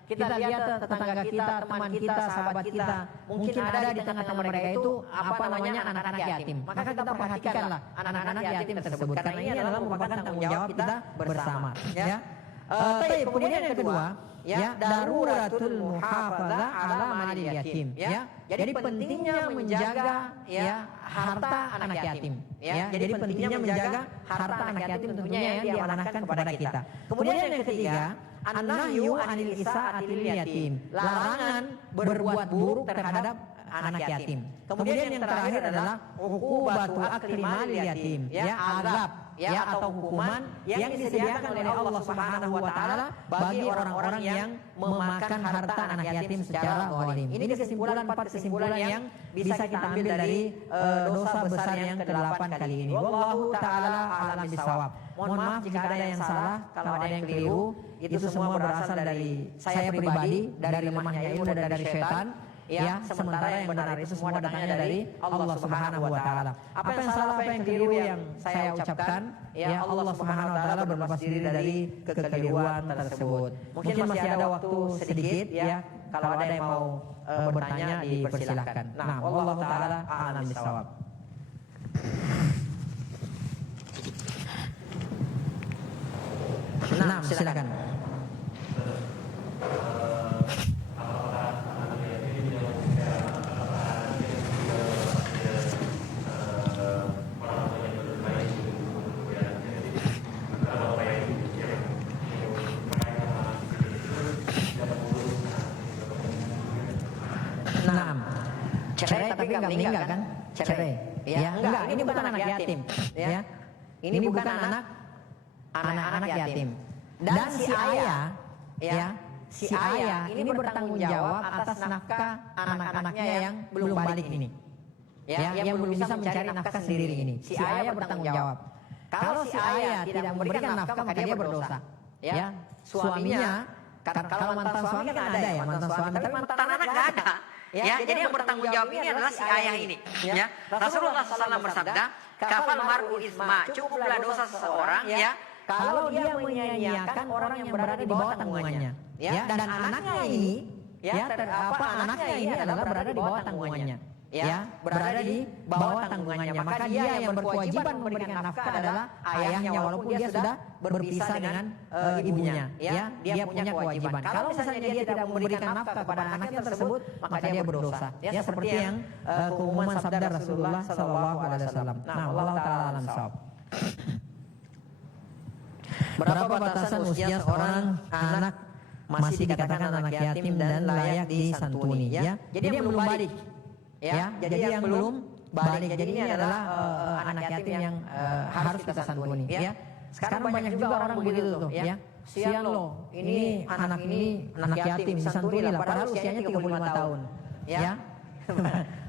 kita lihat tetangga kita, teman kita, sahabat kita, mungkin ada di tengah-tengah mereka itu anak-anak yatim. Maka kita perhatikanlah anak-anak yatim tersebut, karena ini adalah merupakan tanggung jawab kita bersama, ya. Kemudian yang kedua, daruratul muhafadzah ala malil yatim, ya. Jadi pentingnya menjaga harta anak yatim, ya. Jadi pentingnya menjaga harta anak yatim tentunya yang diamanahkan kepada kita. Kemudian yang ketiga, an-nahyu anil isa'atil yatim, larangan berbuat buruk terhadap anak yatim. Kemudian yang terakhir adalah uqubatu akli malil yatim, azab, atau hukuman yang disediakan oleh Allah Subhanahu wa taala bagi orang-orang yang memakan harta anak yatim secara zalim. Ini empat kesimpulan yang bisa kita ambil dari dosa besar yang ke-8 kali ini. Wallahu taala a'lam bishawab. Mohon maaf jika ada yang salah, kalau ada yang keliru, itu semua berasal dari saya pribadi, dari lemahnya ilmu dan dari syaitan. Ya, sementara yang benar itu semua datangnya dari Allah Subhanahu wa taala. Apa yang salah, apa yang keliru yang saya ucapkan, ya Allah Subhanahu wa taala berlepas diri dari kekeliruan tersebut. Mungkin masih ada waktu sedikit, ya. Kalau ada yang mau bertanya dipersilahkan. Nah, Allah taala a'lam bishawab. Nah, silakan. Cerai tapi nggak meninggal kan? Cerai. Ya, enggak. Ini bukan anak yatim. Ya, ini bukan anak yatim. Dan si ayah, ini bertanggung jawab atas nafkah anak-anaknya yang belum balik ini. Ya, yang belum bisa mencari nafkah sendiri ini. Si ayah bertanggung jawab. Kalau si ayah tidak memberikan nafkah maka dia berdosa. Ya, suaminya, kalau mantan suami kan ada ya, mantan suami, tapi mantan anak nggak ada. Ya, jadi yang bertanggung jawab ini adalah si ayah ini. Ya, Rasulullah SAW bersabda, kafal mar'u isma, cukuplah dosa seseorang, ya, kalau dia menyia-nyiakan orang yang berada di bawah tanggungannya. Ya, dan anaknya ini, anaknya ini adalah berada di bawah tanggungannya. Ya, berada di bawah tanggungannya. Maka dia yang berkewajiban memberikan nafkah adalah ayahnya, walaupun dia sudah berpisah dengan ibunya. Ya, dia punya kewajiban. Kalau misalnya dia tidak memberikan nafkah kepada anaknya tersebut, maka dia berdosa. Ya, seperti yang keumuman sabda Rasulullah SAW. Nah, Allah taala alam shawab. Berapa batasan usia seorang anak masih dikatakan anak yatim dan layak disantuni? Ya, jadi yang belum balik. Ya, jadi yang belum balik. Jadi ini adalah anak yatim yang harus kita santuni. Ya, sekarang banyak juga orang begitu tuh. Ya, sian loh, ini anak yatim disantuni lah. Padahal usianya 35 tahun. Ya,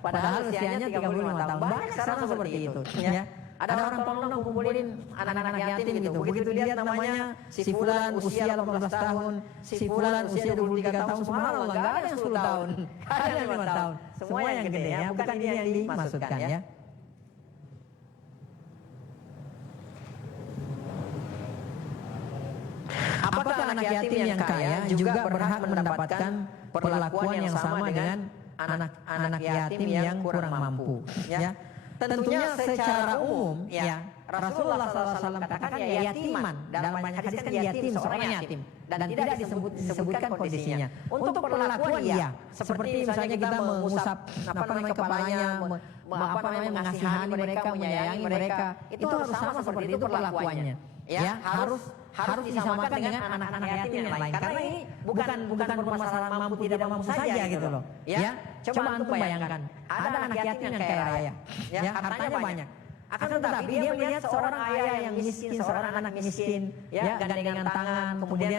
padahal usianya 35 tahun. Banyak sekarang seperti itu. Ya. Ada orang tolong kumpulin anak-anak yatim gitu. Begitu lihat namanya si fulan usia 18 tahun, si fulan usia 23 tahun, subhanallah enggak ada yang 10 tahun, ada yang 5 tahun. Semua yang gede ya, bukan ini yang dimaksudkan ya. Apakah anak yatim yang kaya juga berhak mendapatkan perlakuan yang sama dengan anak yatim yang kurang mampu? Ya. Tentunya secara umum, ya, Rasulullah SAW katakan ya yatiman. Dalam banyak hadis kan yatim, seorang yatim, dan tidak disebutkan kondisinya. Untuk perlakuan ya, seperti misalnya kita mengusap kepalanya, mengasihani mereka, menyayangi mereka, itu harus sama seperti itu perlakuannya. Ya, harus disamakan dengan anak-anak yatim yang lain. Karena ini bukan permasalahan mampu tidak mampu saja gitu loh. Ya, coba antum bayangkan, ada anak yatim yang kaya raya, ya, hartanya banyak. Akan tetapi dia melihat seorang ayah yang miskin, seorang anak miskin, ya, gandengan tangan, kemudian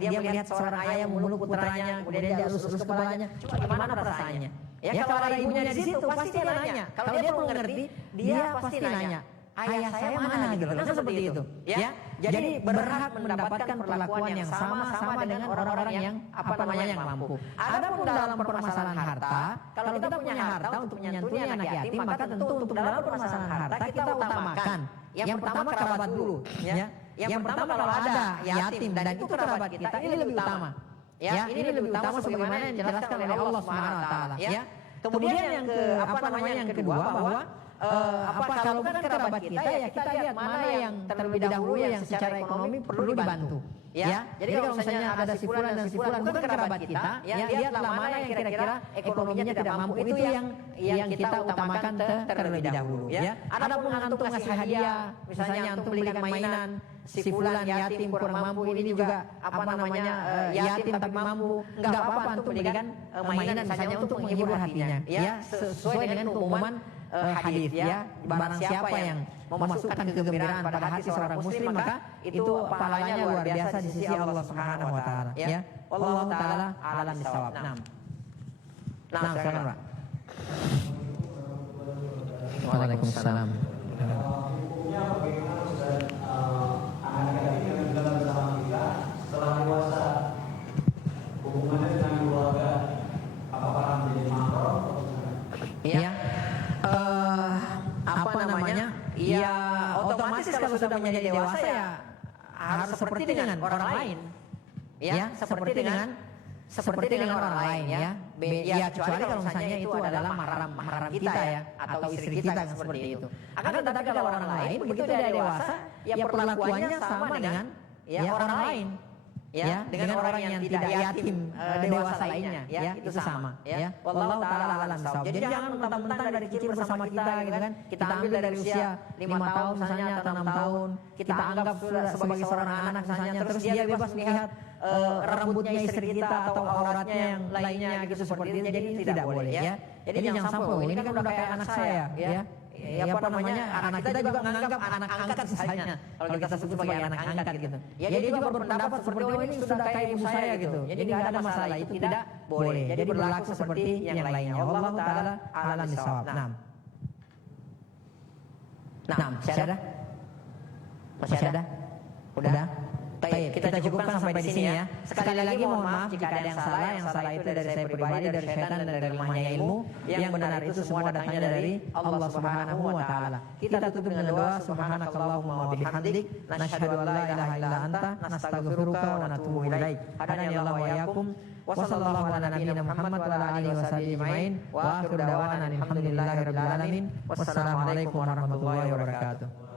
dia melihat seorang ayah memeluk putranya, kemudian dia elus-elus kepalanya. Coba gimana perasaannya? Ya, kalau ada ibunya di situ pasti dia nanya. Kalau dia belum ngerti, dia pasti nanya. ayah saya mana gitu loh. Kan seperti itu. Ya. Jadi berhak mendapatkan perlakuan yang sama dengan orang-orang yang yang mampu. Adapun dalam permasalahan harta, kalau kita punya harta untuk menyantuni anak yatim, maka tentu untuk dalam permasalahan harta kita utamakan. Yang pertama kerabat dulu, ya. Yang pertama kalau ada yatim dan itu kerabat kita, ini lebih utama. Ya, ini lebih utama sebagaimana yang dijelaskan oleh Allah Subhanahu wa taala, ya. Kemudian yang yang kedua bahwa kalau bukan kerabat kita ya kita lihat mana yang terlebih dahulu yang secara ekonomi perlu dibantu. Ya, jadi kalau misalnya ada si fulan dan si fulan bukan kerabat kita, ya lihatlah mana yang kira-kira ekonominya tidak mampu, itu yang kita utamakan terlebih dahulu. Ya, adapun antum ngasih hadiah, misalnya antum belikan mainan, si fulan yatim kurang mampu, ini juga yatim tapi mampu, enggak apa-apa antum belikan mainan misalnya untuk menghibur hatinya. Ya, sesuai dengan keumuman hadis, ya. Barang siapa yang memasukkan kegembiraan pada hati seorang muslim, maka itu pahalanya luar biasa di sisi Allah Subhanahu wa taala, ya. Wallahu taala a'lam bissawab. Nah, silakan, Pak. Waalaikumsalam. Hukumnya bagaimana Ustaz, anak yatim yang tinggal bersama kita setelah dewasa, hubungannya dengan keluarga, apakah menjadi mahram? Ya. Ya otomatis kalau sudah menjadi dewasa ya harus seperti dengan orang lain. Ya, seperti dengan orang lain, ya. Ya kecuali kalau misalnya itu adalah mahram kita, ya, atau istri kita kan seperti itu. Akan tetapi kalau orang lain begitu dia dewasa, ya perlakuannya sama dengan orang lain. Ya, dengan orang yang tidak yatim dewasa lainnya, ya, itu sama, ya. Wallahu taala alam bissawab. Jadi jangan mentang-mentang dari kecil bersama kita gitu kan. Kita ambil dari usia 5 tahun misalnya atau 6 tahun, kita anggap sebagai seorang anak misalnya, terus dia bebas melihat rambutnya istri kita atau auratnya yang lainnya gitu seperti itu. Jadi itu tidak boleh, ya. Jadi jangan sampai ini kan udah kayak anak saya, ya. Anak kita juga menganggap anak angkat misalnya, kalau kita sebut sebagai anak angkat gitu. Ya dia juga berpendapat seperti ini sudah kayak ibu saya gitu. Jadi nggak ada masalah, itu tidak boleh. Jadi berlaku seperti yang lainnya. Wallahu taala a'lam bissawab. Masih ada? Masih ada? Udah? Baik, kita cukupkan sampai di sini, ya. Sekali lagi mohon maaf jika ada yang salah. Yang salah itu dari saya pribadi, dari syaitan dan dari lemahnya ilmu. Yang benar itu semua datangnya dari Allah Subhanahu wa taala. Kita tutup dengan doa subhanakallahumma wa bihamdik nasyhadu an la ilaha illa anta nastaghfiruka wa natubu ilaik. Hadani Allah wa iyyakum wa sallallahu ala nabiyyina Muhammad wa ala alihi washabihi ajmain. Wa akhiru da'wana alhamdulillahi rabbil alamin. Wassalamualaikum warahmatullahi wabarakatuh.